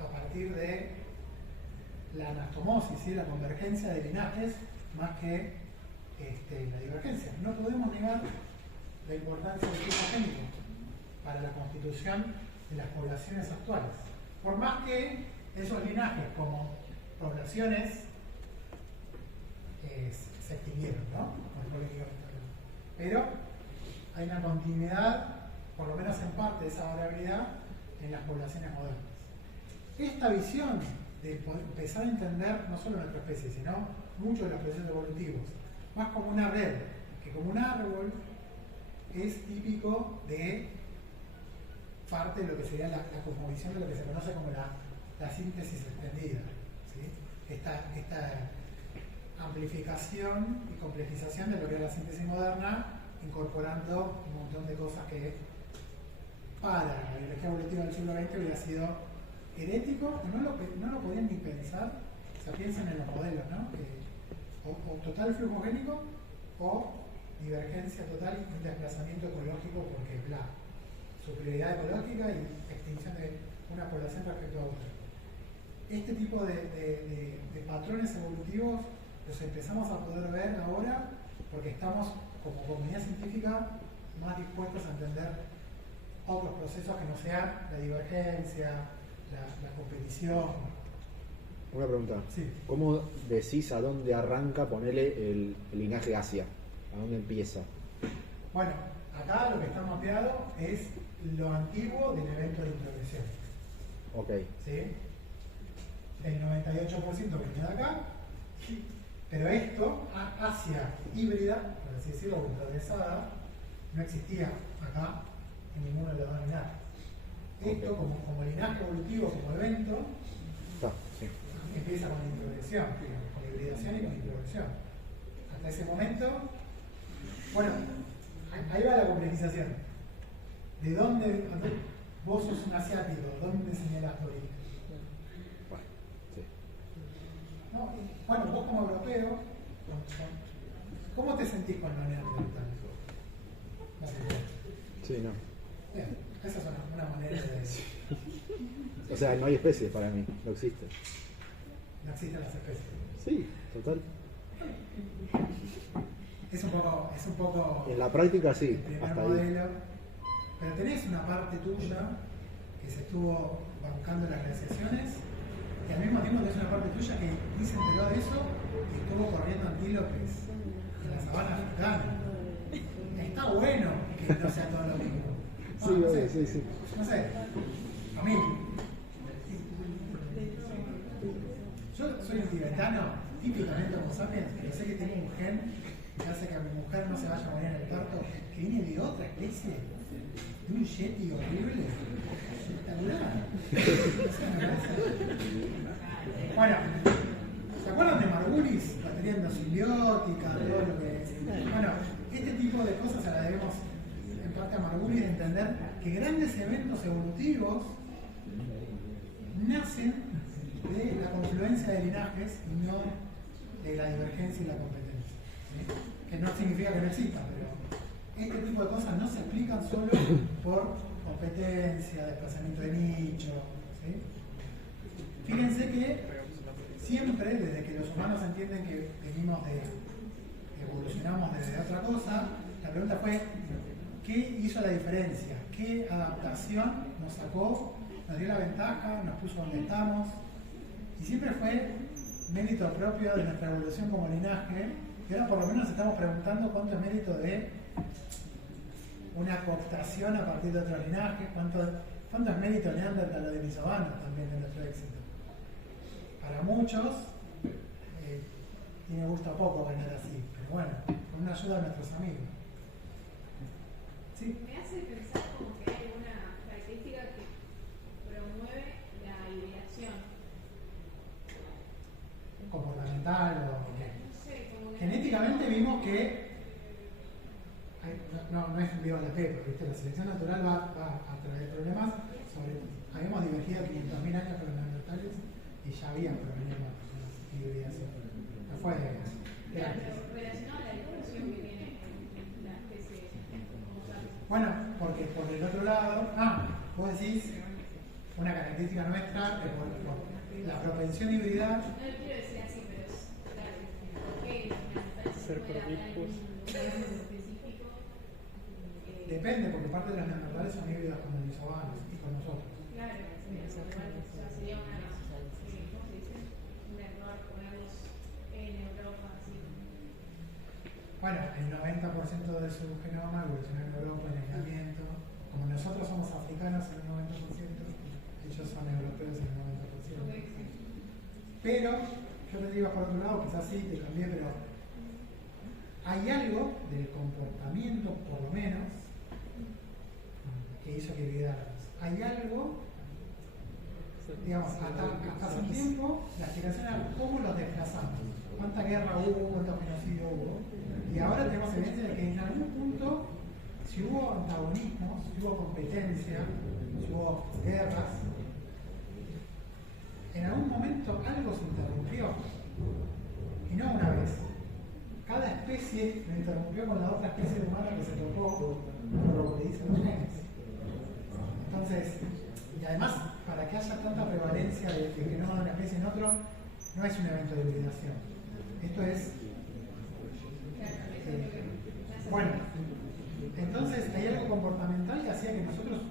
a partir de la anastomosis, ¿sí? La convergencia de linajes más que la divergencia. No podemos negar la importancia del tipo génico para la constitución de las poblaciones actuales. Por más que esos linajes como poblaciones se extinguieron, ¿no? Pero hay una continuidad, por lo menos en parte, de esa variabilidad en las poblaciones modernas. Esta visión de empezar a entender no solo nuestra especie, sino muchos de los procesos evolutivos, más como una red que como un árbol, es típico de parte de lo que sería la cosmovisión de lo que se conoce como la síntesis extendida, ¿sí? Esta amplificación y complejización de lo que es la síntesis moderna, incorporando un montón de cosas que para la biología evolutiva del siglo XX hubiera sido herético, no lo podían ni pensar. O sea, piensen en los modelos, ¿no? O total flujo génico o divergencia total y un desplazamiento ecológico porque bla, superioridad ecológica y extinción de una población respecto a otra. Este tipo de patrones evolutivos los empezamos a poder ver ahora porque estamos como comunidad científica más dispuestos a entender otros procesos que no sean la divergencia, la competición. Una pregunta. Sí. ¿Cómo decís a dónde arranca, ponele el linaje Asia? ¿A dónde empieza? Bueno, acá lo que está mapeado es lo antiguo del evento de introducción. Ok. ¿Sí? El 98% venía de acá, pero esto, Asia híbrida, por así decirlo, o progresada, no existía acá en ninguno de los dos linajes. Esto, como linaje evolutivo, como evento, Sí. empieza con la introducción, con hibridación y con introducción. Hasta ese momento, bueno, ahí va la complejización. ¿De dónde vos sos un asiático? ¿Dónde señalás tu origen? Bueno, sí. ¿No? Bueno, vos como europeo, ¿cómo te sentís con los neandertales? No sé. Sí, no. Bien, esa es una manera de... O sea, no hay especies para mí, no existen. No existen las especies. Sí, total. Es un poco En la práctica sí, el primer hasta modelo. ahí. Pero tenés una parte tuya que se estuvo bancando las glaciaciones y al mismo tiempo tenés una parte tuya que ni se enteró de eso y estuvo corriendo antílopes en la sabana africana. Está bueno que no sea todo lo mismo. Sí, No sé. sí. No sé, a mí. Yo soy un tibetano, típicamente Homo sapiens, pero sé que tengo un gen que hace que a mi mujer no se vaya a morir en el parto, que viene de otra especie, de un yeti horrible. Espectacular. Bueno, ¿se acuerdan de Margulis? Batería endosimbiótica, todo lo que... Bueno, este tipo de cosas se las debemos en parte a Margulis de entender que grandes eventos evolutivos nacen de la confluencia de linajes y no de la divergencia y la competencia. ¿Sí? Que no significa que no exista, pero este tipo de cosas no se explican solo por competencia, desplazamiento de nicho. ¿Sí? Fíjense que siempre, desde que los humanos entienden que evolucionamos desde otra cosa, la pregunta fue, ¿Qué hizo la diferencia? ¿Qué adaptación nos sacó, nos dio la ventaja, nos puso donde estamos? Y siempre fue mérito propio de nuestra evolución como linaje, y ahora por lo menos estamos preguntando cuánto es mérito de una cooptación a partir de otro linaje, cuánto es mérito de Neandertal o de Denisovanos también de nuestro éxito. Para muchos tiene gusto a poco ganar así, pero bueno, con una ayuda de nuestros amigos. ¿Sí? Me hace pensar como que hay una característica que promueve la hibridación. Comportamental o qué. No sé, como que Genéticamente vimos que no es un vivo la pepa, ¿viste? La selección natural va a traer problemas habíamos divergido 500.000 años con los neandertales y ya había problemas de hibridación. No fue claro, relacionado a la evolución que tiene la especie como tal. bueno, porque por el otro lado, vos decís una característica nuestra que por la propensión híbrida. No lo quiero decir así, pero es claro, porque los neandertales se Ser puede hablar en promiscuos. un lugar específico. Depende, porque parte de los neandertales son híbridos con los denisovanos y con nosotros. Claro, pero igual o sea, sería ¿cómo se dice? Un error ponerlos en Europa, así. Bueno, el 90% de su genoma evolucionó en Europa en aislamiento. Como nosotros somos africanos en el 90%, ellos son europeos en el 90%. Pero, yo te digo por otro lado, quizás sí, te cambié, pero hay algo del comportamiento, por lo menos, que hizo que viviéramos. Hay algo, digamos, hasta hace un tiempo, la explicación era cómo los desplazamos, cuánta guerra hubo, cuántos genocidios hubo. Y ahora tenemos evidencia de que en algún punto, si hubo antagonismos, si hubo competencia, si hubo guerras, en algún momento algo se interrumpió. Y no una vez. Cada especie lo interrumpió con la otra especie humana que se tocó, por lo que dicen los genes. Entonces, y además, para que haya tanta prevalencia de genoma de una especie en otro, no es un evento de hibridación. Esto es. Bueno, entonces hay algo comportamental que hacía que nosotros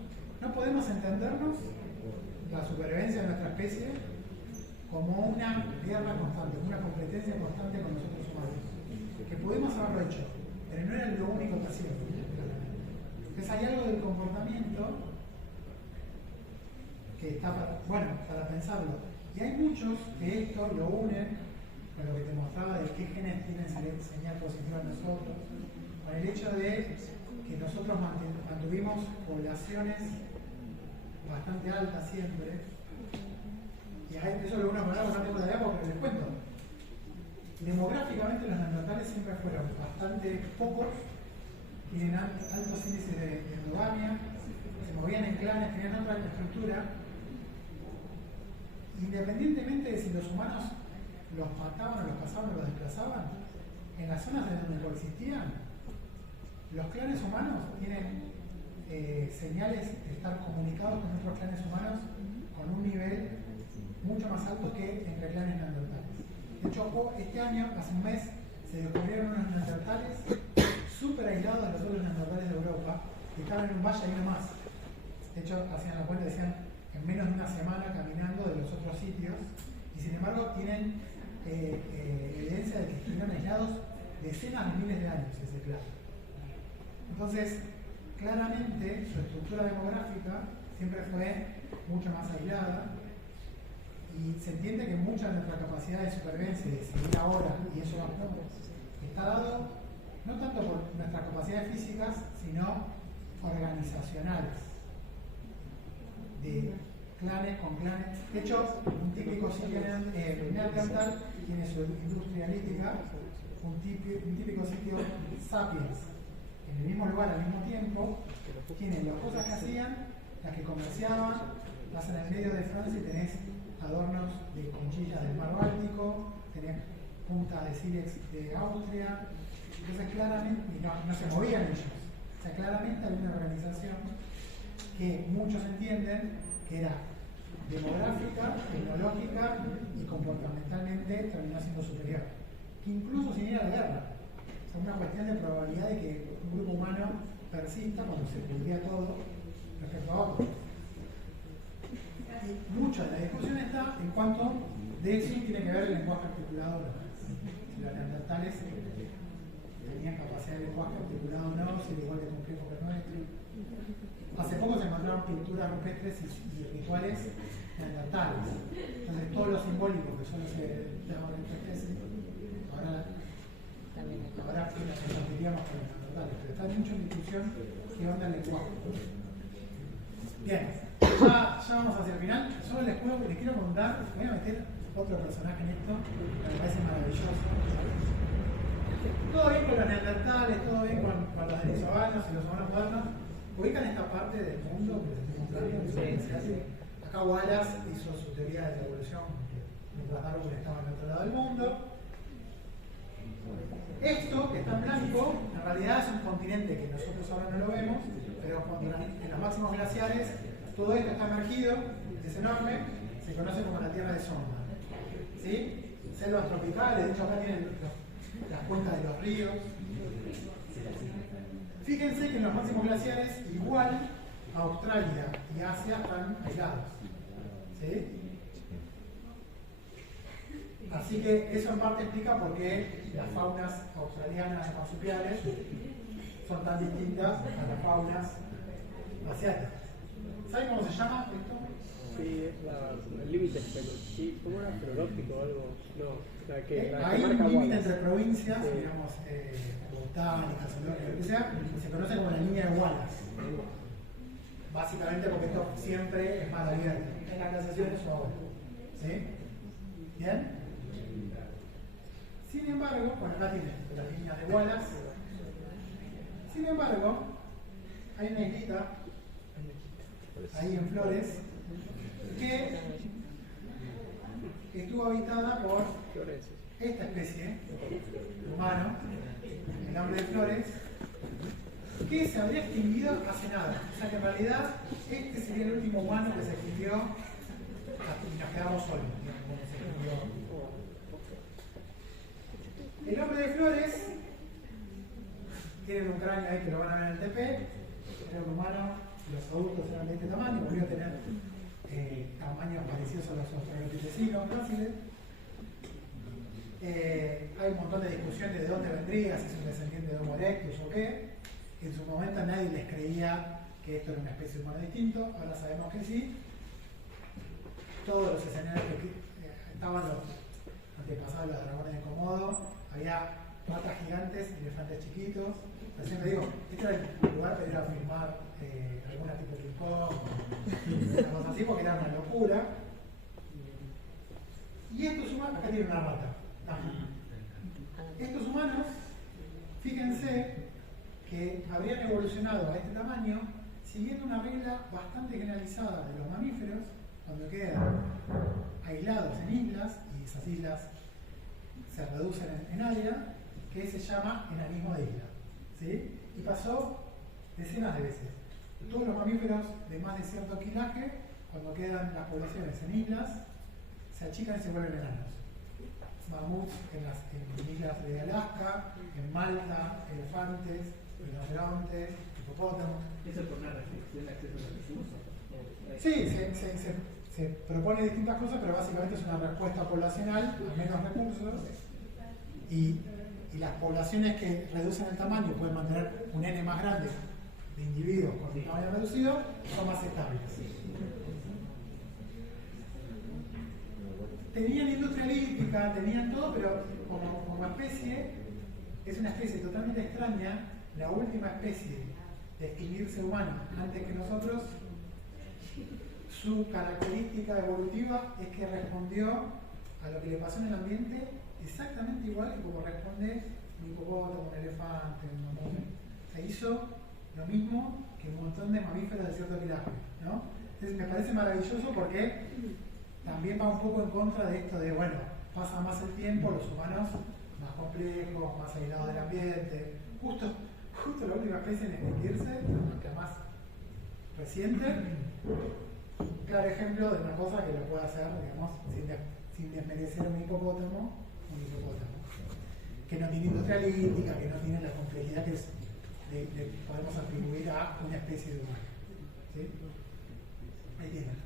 no podemos entendernos la supervivencia de nuestra especie como una guerra constante, como una competencia constante con nosotros humanos. Que pudimos haberlo hecho, pero no era lo único que hacíamos. Entonces hay algo del comportamiento que está para pensarlo. Y hay muchos que esto lo unen con lo que te mostraba de qué genes tienen señal positiva en nosotros, con el hecho de que nosotros mantuvimos poblaciones bastante altas siempre. Y eso lo uno para no tengo la idea porque les cuento. Demográficamente los neandertales siempre fueron bastante pocos, tienen altos índices de endogamia, se movían en clanes, tenían otra estructura. Independientemente de si los humanos los mataban o los cazaban o los desplazaban, en las zonas en donde coexistían, los clanes humanos tienen señales de estar comunicados con otros clanes humanos con un nivel mucho más alto que entre clanes neandertales. De hecho, este año, hace un mes, se descubrieron unos neandertales súper aislados de los otros neandertales de Europa, que estaban en un valle ahí nomás. De hecho, hacían la cuenta, decían, en menos de una semana caminando de los otros sitios, y sin embargo tienen evidencia de que estuvieron aislados decenas de miles de años ese clan. Entonces, claramente su estructura demográfica siempre fue mucho más aislada, y se entiende que mucha de nuestra capacidad de supervivencia y de seguir ahora, y eso va pronto, está dado no tanto por nuestras capacidades físicas, sino organizacionales, de clanes con clanes. De hecho, un típico sitio neandertal tiene su industria lítica, un típico sitio sapiens, en el mismo lugar al mismo tiempo, tienen las cosas que hacían, las que comerciaban, las en el medio de Francia y tenés adornos de conchillas del mar Báltico, tenés punta de sílex de Austria. Entonces claramente, y no se movían ellos, o sea, claramente hay una organización que muchos entienden que era demográfica, tecnológica y comportamentalmente terminó siendo superior, que incluso sin ir a la guerra. O sea, una cuestión de probabilidad de que un grupo humano persista cuando se pudría todo respecto a otro. Y mucha de la discusión está en cuanto de eso tiene que ver el lenguaje articulado o no. Si los neandertales tenían capacidad de lenguaje articulado o no, si era igual de complejo que el nuestro. Hace poco se encontraron pinturas rupestres y rituales neandertales. Entonces todos los simbólicos que solo se llaman rupestres, ahora nos encontraríamos con los neandertales, pero está mucho en discusión qué onda el lenguaje. Bien, ya vamos hacia el final. Solo les quiero contar, voy a meter otro personaje en esto, que me parece maravilloso. Todo bien con los neandertales, todo bien con los denisovanos y los humanos modernos. ¿Ubican esta parte del mundo que les estoy mostrando? Acá Wallace hizo su teoría de la evolución mientras Darwin estaba en el otro lado del mundo. Esto, que está en blanco, en realidad es un continente que nosotros ahora no lo vemos, pero en los máximos glaciares todo esto está emergido, es enorme, se conoce como la Tierra de Sonda. ¿Sí? Selvas tropicales, de hecho acá tienen las cuencas de los ríos. Fíjense que en los máximos glaciares igual Australia y Asia están aislados. ¿Sí? Así que eso en parte explica por qué las faunas australianas marsupiales son tan distintas a las faunas asiáticas. ¿Saben cómo se llama esto? Sí, es el límite, sí, ¿cómo era? Ferológico o algo. No, hay un límite entre provincias, sí, digamos, botánicas, lo que sea, se conoce como la línea de Wallace. Básicamente porque esto siempre es más abierto. En las glaciaciones o ahora. ¿Sí? ¿Bien? Sin embargo, bueno, acá tienen las líneas de Wallace. Sin embargo, hay una islita ahí en Flores que estuvo habitada por esta especie, el humano, el hombre de Flores, que se habría extinguido hace nada. O sea que en realidad este sería el último humano que se extinguió y nos quedamos solos. El hombre de Flores tiene un cráneo ahí que lo van a ver en el TP, era un humano, los adultos eran de este tamaño, volvió a tener tamaños parecidos a los australopitecinos gráciles. Hay un montón de discusiones de dónde vendría, si es un descendiente de Homo erectus o qué. En su momento nadie les creía que esto era una especie humana distinto, ahora sabemos que sí. Todos los escenarios que estaban los antepasados de los dragones de Komodo, había patas gigantes, elefantes chiquitos. Pero siempre digo, este era el lugar para ir a filmar alguna tipo de King Kong, cosas así, porque era una locura. Y estos humanos, acá tienen una rata. Estos humanos, fíjense que habrían evolucionado a este tamaño siguiendo una regla bastante generalizada de los mamíferos cuando quedan aislados en islas, y esas islas se reducen en área, que se llama enanismo de isla. ¿Sí? Y pasó decenas de veces. Todos los mamíferos de más de cierto quilaje, cuando quedan las poblaciones en islas, se achican y se vuelven enanos. Mamuts en islas de Alaska, en Malta, elefantes, rinocerontes, hipopótamos. ¿Eso es por una restricción de acceso a los recursos? Sí, se propone distintas cosas, pero básicamente es una respuesta poblacional a menos recursos. Y las poblaciones que reducen el tamaño pueden mantener un N más grande de individuos con un tamaño reducido, son más estables. Tenían industria lítica, tenían todo, pero como especie, es una especie totalmente extraña, la última especie de extinguirse humano antes que nosotros. Su característica evolutiva es que respondió a lo que le pasó en el ambiente exactamente igual que como responde un hipopótamo, un elefante, un mamut. Se hizo lo mismo que un montón de mamíferos de cierto quilaje, ¿no? Entonces me parece maravilloso porque también va un poco en contra de esto de, bueno, pasa más el tiempo, los humanos más complejos, más aislados del ambiente. Justo la última especie en extinguirse, la más reciente, un claro ejemplo de una cosa que lo puede hacer, digamos, sin desmerecer un hipopótamo, que no tiene industria lítica, que no tiene la complejidad que es le podemos atribuir a una especie de humano. ¿Sí? Ahí tienen.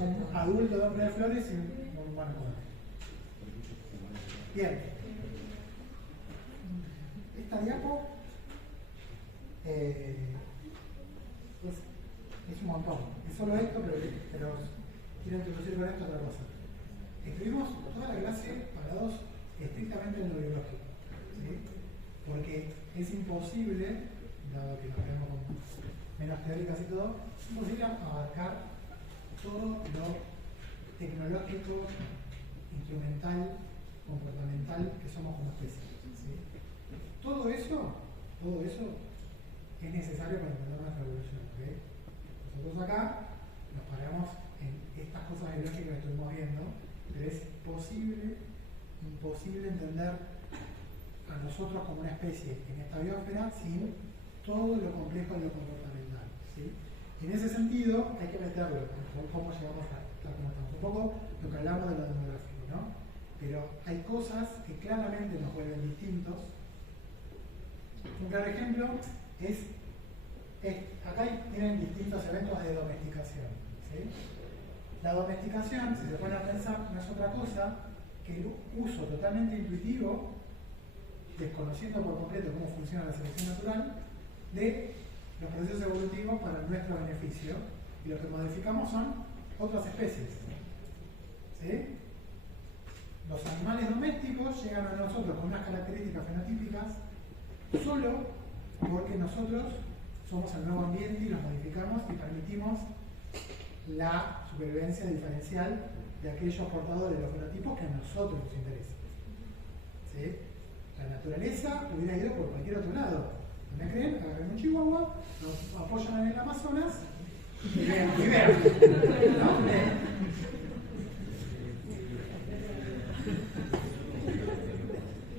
Un adulto de hombre de flores y un humano común. Bien. Esta diapo es un montón. Es solo esto, pero quiero introducir con esto otra cosa. Estuvimos toda la clase parados estrictamente en lo biológico. ¿Sí? Porque es imposible, dado que nos vemos con menos teóricas y todo, es imposible abarcar todo lo tecnológico, instrumental, comportamental que somos como especie. ¿Sí? Todo eso es necesario para entender nuestra evolución. ¿Okay? Nosotros acá nos paramos en estas cosas biológicas que estuvimos viendo, pero es imposible entender a nosotros como una especie en esta biosfera sin todo lo complejo de lo comportamental. ¿Sí? Y en ese sentido hay que meterlo, cómo llegamos a estar como estamos. Un poco lo que hablamos de lo demográfico, ¿no? Pero hay cosas que claramente nos vuelven distintos. Un claro ejemplo es acá tienen distintos eventos de domesticación. ¿Sí? La domesticación, si se ponen a pensar, no es otra cosa que el uso totalmente intuitivo, desconociendo por completo cómo funciona la selección natural, de los procesos evolutivos para nuestro beneficio, y lo que modificamos son otras especies. ¿Sí? Los animales domésticos llegan a nosotros con unas características fenotípicas solo porque nosotros somos el nuevo ambiente y los modificamos y permitimos la supervivencia diferencial de aquellos portadores de los fenotipos que a nosotros nos interesan. ¿Sí? La naturaleza hubiera ido por cualquier otro lado. ¿No me creen? Agarren un chihuahua, lo apoyan en el Amazonas y vean. ¿No?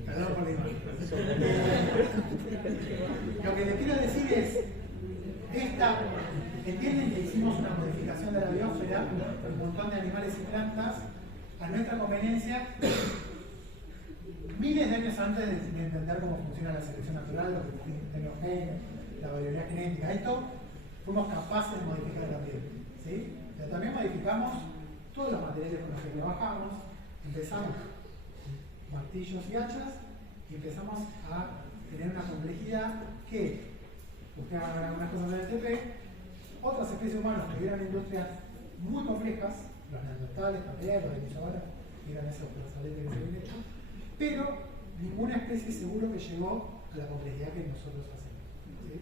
Perdón por la imagen. Lo que les quiero decir es, entienden que hicimos una modificación de la biosfera, un montón de animales y plantas, a nuestra conveniencia, miles de años antes de entender cómo funciona la selección natural, lo que de los genes, la variabilidad genética. Esto fuimos capaces de modificar el ambiente. ¿Sí? Pero también modificamos todos los materiales con los que trabajamos, empezamos martillos y hachas y empezamos a tener una complejidad que, ustedes van a ver algunas cosas del TP, otras especies humanas tuvieron industrias muy complejas, los neandertales también, los dinosaurios, eran esos brazaletes que se habían hecho, pero ninguna especie seguro que llegó a la complejidad que nosotros hacemos. ¿Sí?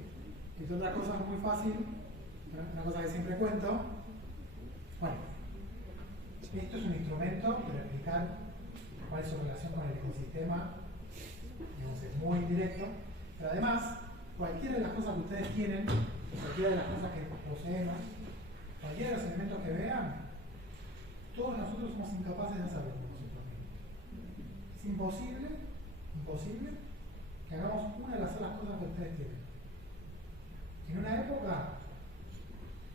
Entre otras cosas muy fácil, una cosa que siempre cuento, bueno, esto es un instrumento para explicar cuál es su relación con el ecosistema, digamos, es muy indirecto, pero además, cualquiera de las cosas que ustedes tienen, cualquiera de las cosas que poseemos, cualquiera de los elementos que vean, todos nosotros somos incapaces de hacerlo con nosotros mismos. Es imposible que hagamos una de las solas cosas que ustedes tienen. En una época,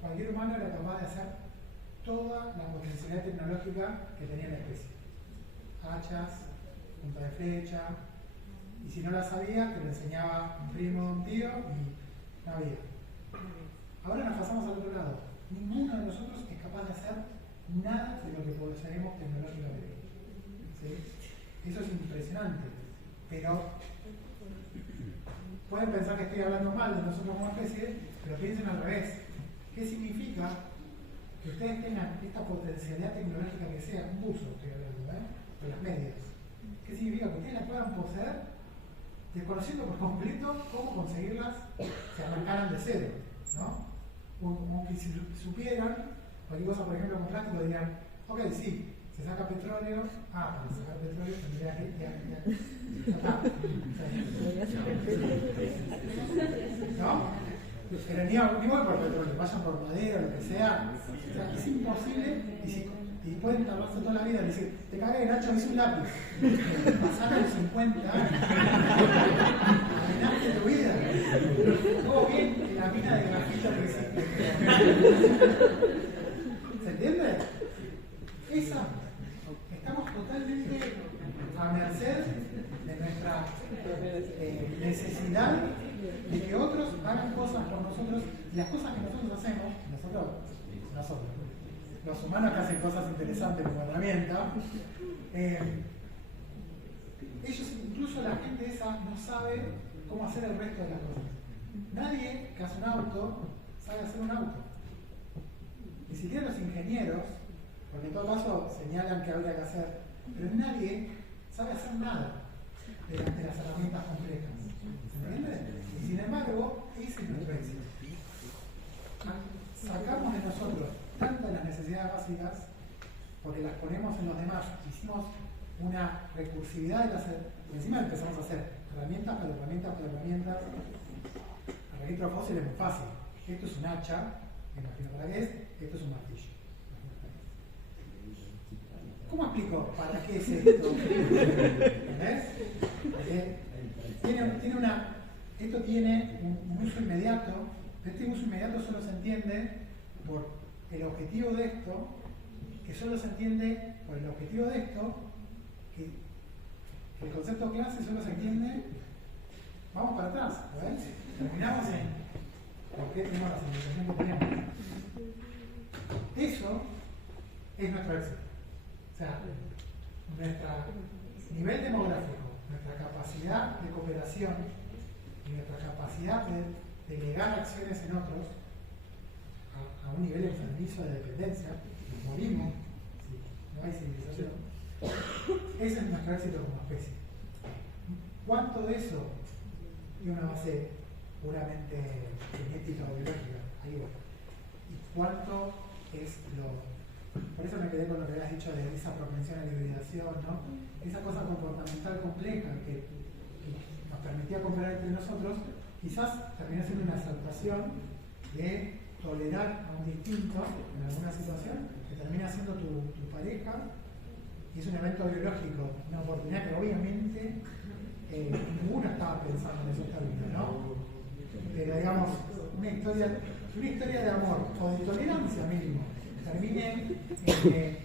cualquier humano era capaz de hacer toda la potencialidad tecnológica que tenía la especie. Hachas, punta de flecha, y si no la sabía, te lo enseñaba un primo, un tío, y no había. Ahora nos pasamos al otro lado. Ninguno de nosotros es capaz de hacer nada de lo que poseemos tecnológicamente. ¿Sí? Eso es impresionante. Pero pueden pensar que estoy hablando mal de nosotros como especie, pero piensen al revés. ¿Qué significa que ustedes tengan esta potencialidad tecnológica que sea? Un buzo, estoy hablando, de las medias. ¿Qué significa? Que ustedes la puedan poseer desconociendo por completo cómo conseguirlas si arrancaran de cero, ¿no? Como que si supieran cualquier cosa, por ejemplo, con plástico, dirían, ok, sí, se saca petróleo, para sacar petróleo tendría que ¿no? Pero ni voy por petróleo, vayan por madera, lo que sea. O sea, es imposible y pueden tardarse toda la vida y decir, te cagué, Nacho, hice un lápiz. Pasaron los 50 años. Arruinaste tu vida. Todo bien en la mina de grafito que hiciste. ¿Se entiende? Estamos totalmente a merced de nuestra necesidad por nosotros, y las cosas que nosotros hacemos, los humanos que hacen cosas interesantes como herramienta, ellos, incluso la gente esa, no sabe cómo hacer el resto de las cosas. Nadie que hace un auto sabe hacer un auto. Ni siquiera los ingenieros, porque en todo caso señalan que habría que hacer, pero nadie sabe hacer nada de las herramientas complejas. ¿Se entiende? Y sin embargo, ese es nuestro éxito. Sacamos de nosotros tantas las necesidades básicas porque las ponemos en los demás. Hicimos una recursividad de las y encima empezamos a hacer herramientas para herramientas para herramientas. El registro fósil es muy fácil. Esto es un hacha, me imagino para qué es, esto es un martillo. ¿Cómo explico para qué es esto? ¿Ves? Esto tiene un uso inmediato. Este uso inmediato solo se entiende por el objetivo de esto, que solo se entiende por el objetivo de esto, que el concepto clase solo se entiende. Vamos para atrás, ¿ves? Terminamos en por qué tenemos la civilización que tenemos. Eso es nuestro éxito. O sea, nuestro nivel demográfico, nuestra capacidad de cooperación y nuestra capacidad de delegar acciones en otros a un nivel enfermizo de dependencia, nos morimos si no hay civilización. Ese es nuestro éxito como especie. ¿Cuánto de eso y una base puramente genética o biológica? Ahí va. ¿Y cuánto es lo... Por eso me quedé con lo que habías dicho de esa propensión a la hibridación, ¿no? Esa cosa comportamental compleja que nos permitía cooperar entre nosotros, quizás terminó siendo una exaltación de tolerar a un distinto en alguna situación, que termina siendo tu pareja, y es un evento biológico, una oportunidad que obviamente ninguno estaba pensando en esos términos, ¿no? Pero digamos, una historia de amor o de tolerancia mínimo termine en que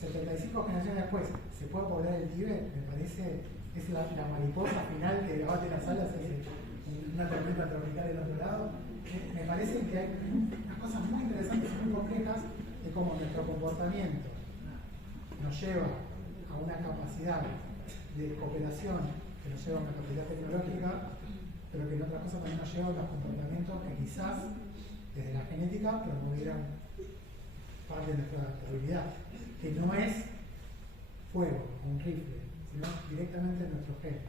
75 generaciones después se puede poblar el Tíbet, me parece, es la mariposa final que abate las alas en una tormenta tropical del otro lado. Me parece que hay unas cosas muy interesantes y muy complejas de cómo nuestro comportamiento nos lleva a una capacidad de cooperación, que nos lleva a una capacidad tecnológica, pero que en otras cosas también nos lleva a los comportamientos que quizás desde la genética promovieran parte de nuestra habilidad, que no es fuego o un rifle, sino directamente en nuestros genes.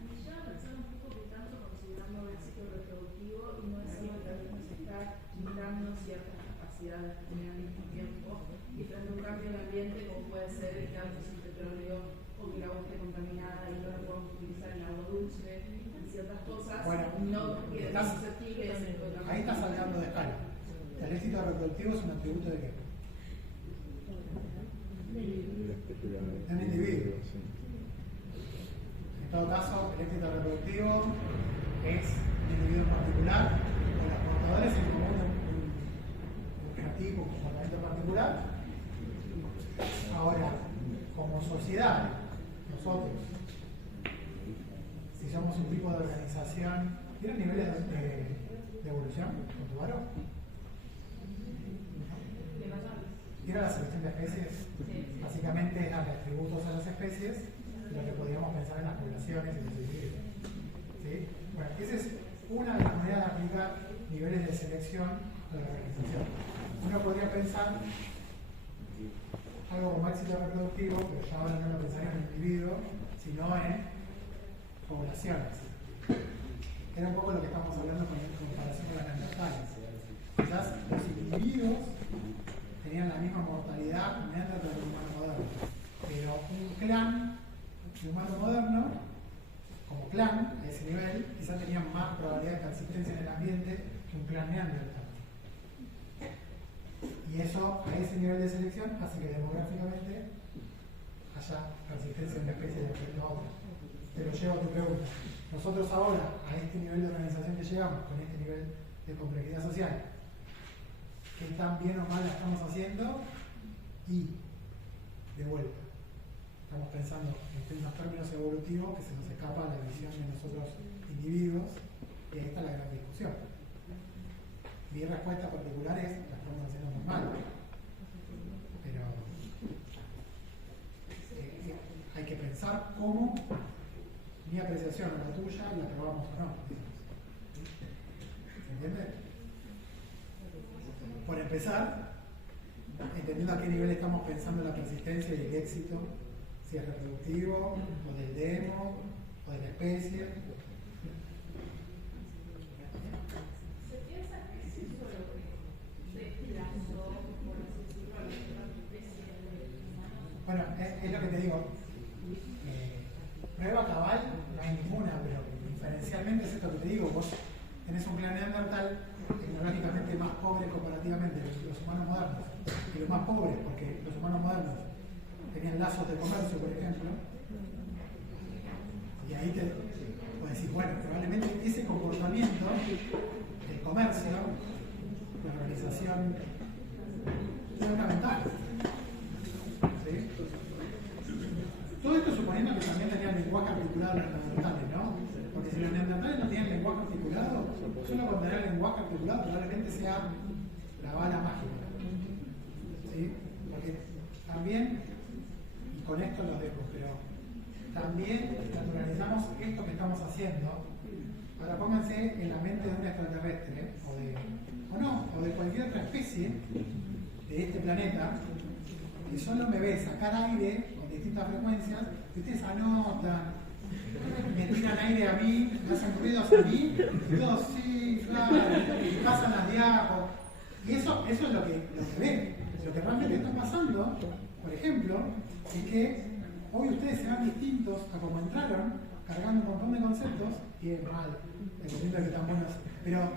A mí ya pensar un poco que tanto considerando éxito reproductivo y no decimos que también nos está limitando ciertas capacidades que tengan al mismo tiempo y frente a un cambio de ambiente como puede ser el quedarnos sin petróleo o que el agua esté contaminada y no la podemos utilizar en agua dulce y ciertas cosas, bueno, no porque es susceptible de ese encuentro. Ahí estás saltando de escala. El éxito reproductivo es un atributo de qué? De un individuo. En todo caso, el éxito reproductivo es un individuo en particular, con los portadores en común de un objetivo, un comportamiento particular. Ahora, como sociedad, nosotros, si somos un tipo de organización, ¿tienen niveles de evolución con tu varo? ¿Era la selección de especies? Sí. Básicamente es darle atributos a las especies, lo que podríamos pensar en las poblaciones y los individuos. ¿Sí? Bueno, esa es una de las maneras de aplicar niveles de selección a la organización. Uno podría pensar algo como éxito reproductivo, pero ya ahora no lo pensaría en el individuo, sino en poblaciones. Era un poco lo que estamos hablando en comparación con las neandertales. Quizás los individuos tenían la misma mortalidad neandertal que el humano moderno, pero un clan de humano moderno, como clan, a ese nivel, quizás tenía más probabilidad de persistencia en el ambiente que un clan neandertal. Y eso, a ese nivel de selección, hace que demográficamente haya persistencia en una especie de respecto a otra. Te lo llevo a tu pregunta. Nosotros ahora, a este nivel de organización que llegamos, con este nivel de complejidad social, ¿qué tan bien o mal la estamos haciendo? Y, de vuelta, estamos pensando en unos términos evolutivos que se nos escapa la visión de nosotros individuos, y ahí está la gran discusión. Mi respuesta particular es, la estamos haciendo muy mal, pero hay que pensar cómo mi apreciación o la tuya la aprobamos o no. ¿Se entiende? Por empezar, entendiendo a qué nivel estamos pensando la persistencia y el éxito, si es reproductivo, o del demo, o de la especie. ¿Se piensa que es eso lo que desplazó, por así decirlo, a las especies de humanos? Bueno, es lo que te digo. Prueba cabal no hay ninguna, pero diferencialmente es esto que te digo. Vos tenés un clan neandertal tecnológicamente más pobre comparativamente que los humanos modernos. Y los más pobres, porque los humanos modernos tenían lazos de comercio, por ejemplo. Y ahí te puedes decir, bueno, probablemente ese comportamiento del comercio, la organización, es una ventaja. ¿Sí? Todo esto suponiendo que también tenían lenguaje articulado los neandertales, ¿no? Porque si los neandertales no tenían lenguaje articulado, solo con tener lenguaje articulado probablemente sea la bala mágica. ¿Sí? Porque también, y con esto lo dejo, pero también naturalizamos esto que estamos haciendo. Ahora pónganse en la mente de un extraterrestre, o de cualquier otra especie de este planeta, que solo me ve sacar aire con distintas frecuencias, y ustedes anotan, me tiran aire a mí, me hacen ruidos a mí, y todos sí, claro, y pasan las diapos. Y eso es lo que ven. Lo que realmente está pasando, por ejemplo, es que hoy ustedes se van distintos a como entraron, cargando un montón de conceptos, y es mal, dependiendo de que están buenos, pero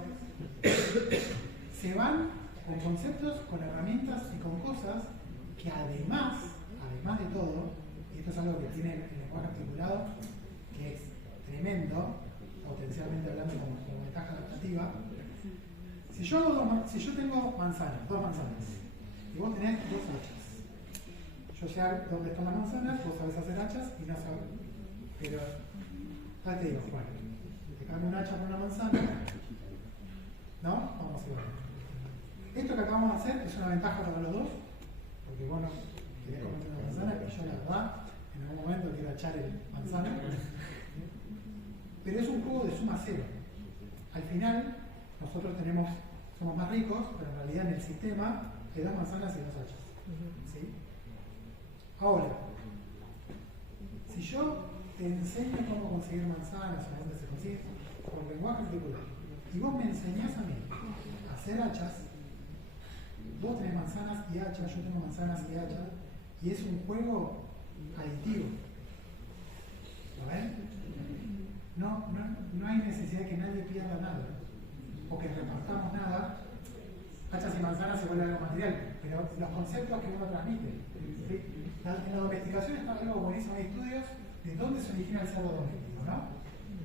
se van con conceptos, con herramientas y con cosas que además de todo, y esto es algo que tiene el lenguaje articulado, que es tremendo, potencialmente hablando como ventaja adaptativa. Si yo tengo manzanas, 2 manzanas, y vos tenés 2 hachas, yo sé dónde están las manzanas, vos sabés hacer hachas y no sabés, pero ya te digo, bueno, te cambio un hacha por una manzana, ¿no? Vamos a ver. Esto que acabamos de hacer es una ventaja para los dos, porque vos no querés comer una manzana, que yo la verdad, en algún momento quiero echar el manzana, pero es un juego de suma cero. Al final, nosotros somos más ricos, pero en realidad en el sistema hay 2 manzanas y 2 hachas. ¿Sí? Ahora, si yo te enseño cómo conseguir manzanas o dónde se consigue por lenguaje articulado, y vos me enseñás a mí a hacer hachas, vos tenés manzanas y hachas, yo tengo manzanas y hachas, y es un juego aditivo. ¿Lo ven? No hay necesidad de que nadie pierda nada, o que repartamos nada. Hachas y manzanas se vuelve algo material, pero los conceptos que uno transmite. ¿Sí? En la domesticación está algo buenísimo, hay estudios de dónde se origina el cerdo doméstico, ¿no?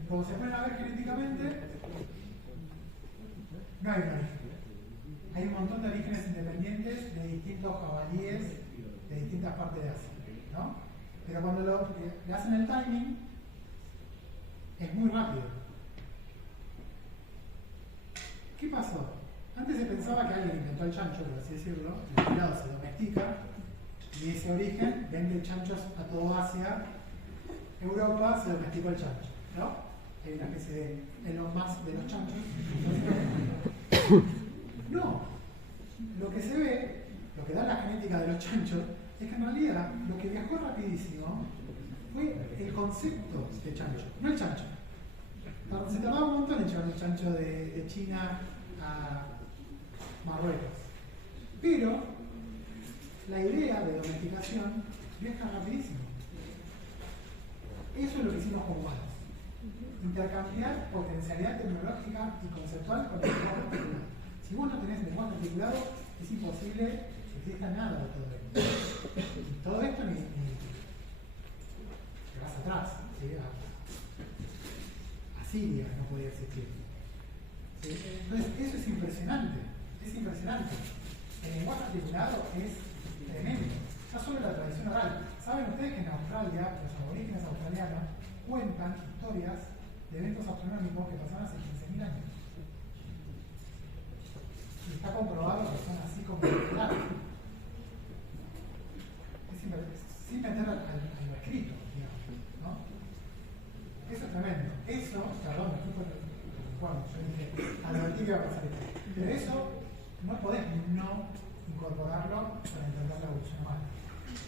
Cuando se ponen a ver genéticamente, no hay un origen. Hay un montón de orígenes independientes de distintos jabalíes de distintas partes de Asia, ¿no? Pero cuando le hacen el timing, es muy rápido. ¿Qué pasó? Antes se pensaba que alguien inventó el chancho, por así decirlo, el pelado se domestica, y ese origen vende chanchos a todo Asia, Europa se domesticó el chancho, ¿no? Hay una especie de Elon Musk de los chanchos. No, lo que se ve, lo que da la genética de los chanchos, es que en realidad lo que viajó rapidísimo fue el concepto de chancho, no el chancho. Se tardaba un montón en llevar el chancho de China a Marruecos. Pero la idea de domesticación viaja rapidísimo. Eso es lo que hicimos con humanos. Intercambiar potencialidad tecnológica y conceptual con el lenguaje articulado. Si vos no tenés lenguaje articulado, es imposible que exista nada de todo esto. Todo esto ni te vas atrás, ¿sí? A Siria no podía existir. ¿Sí? Entonces, eso es impresionante. Es impresionante. El lenguaje articulado es tremendo. Ya solo la tradición oral. ¿Saben ustedes que en Australia, los aborígenes australianos cuentan historias de eventos astronómicos que pasaron hace 15.000 años. Y está comprobado que son así como claro. Sin meter a lo escrito, digamos, ¿no? Eso es tremendo. Eso, perdón, me fui por el cuadro, yo dije, advertí que iba a pasar esto. Pero eso no podés no incorporarlo para entender la evolución humana,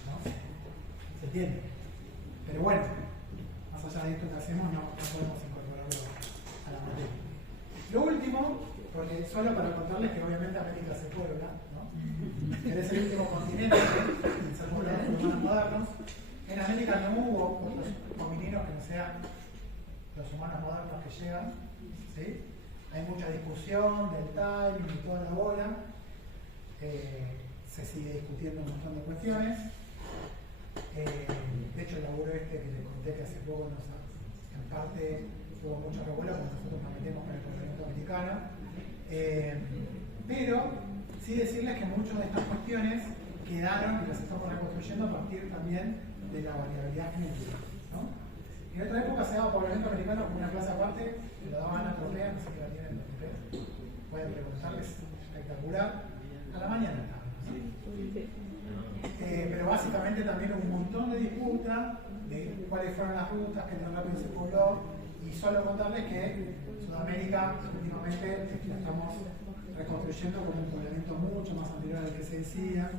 ¿no? ¿Se entiende? Pero bueno, más allá de esto que hacemos, no podemos incorporarlo a la materia. Lo último, porque solo para contarles que obviamente América se puebla, ¿no? Es el último continente que se puebla de los humanos modernos. En América no hubo otros homininos que no sean los humanos modernos que llegan, ¿sí? Hay mucha discusión del timing y toda la bola. Se sigue discutiendo un montón de cuestiones. De hecho, el laburo este que les conté que hace poco en parte tuvo mucho revuelo cuando nosotros nos metemos con el continente americano. Pero sí decirles que muchas de estas cuestiones quedaron y las estamos reconstruyendo a partir también de la variabilidad genética, ¿no? En otra época se daba poblamiento americano como una clase aparte, que lo daban a Tropea, no sé qué la tienen en Tropea. Pueden preguntarles, espectacular. A la mañana también, ¿no? Pero básicamente también hubo un montón de disputa de cuáles fueron las rutas, qué tan rápido se pobló, y solo contarles que Sudamérica últimamente la estamos reconstruyendo como un poblamiento mucho más anterior al que se decía,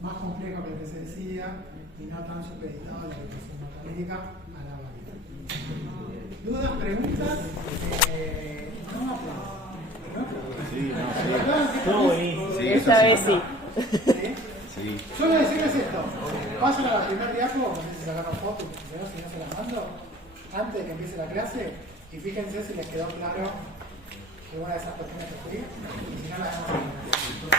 más complejo que el que se decía, y no tan supeditado a lo que pasó en Norteamérica a la variedad. ¿Dudas, preguntas? No me aplaudo. Sí, Estuvo buenísimo. Sí, Esta vez sí. Sí. Solo decirles esto, pasen a la primera diapo, no sé si sacaron fotos, si no se las mando, antes de que empiece la clase, y fíjense si les quedó claro alguna de esas cuestiones que fui, y si no las vamos a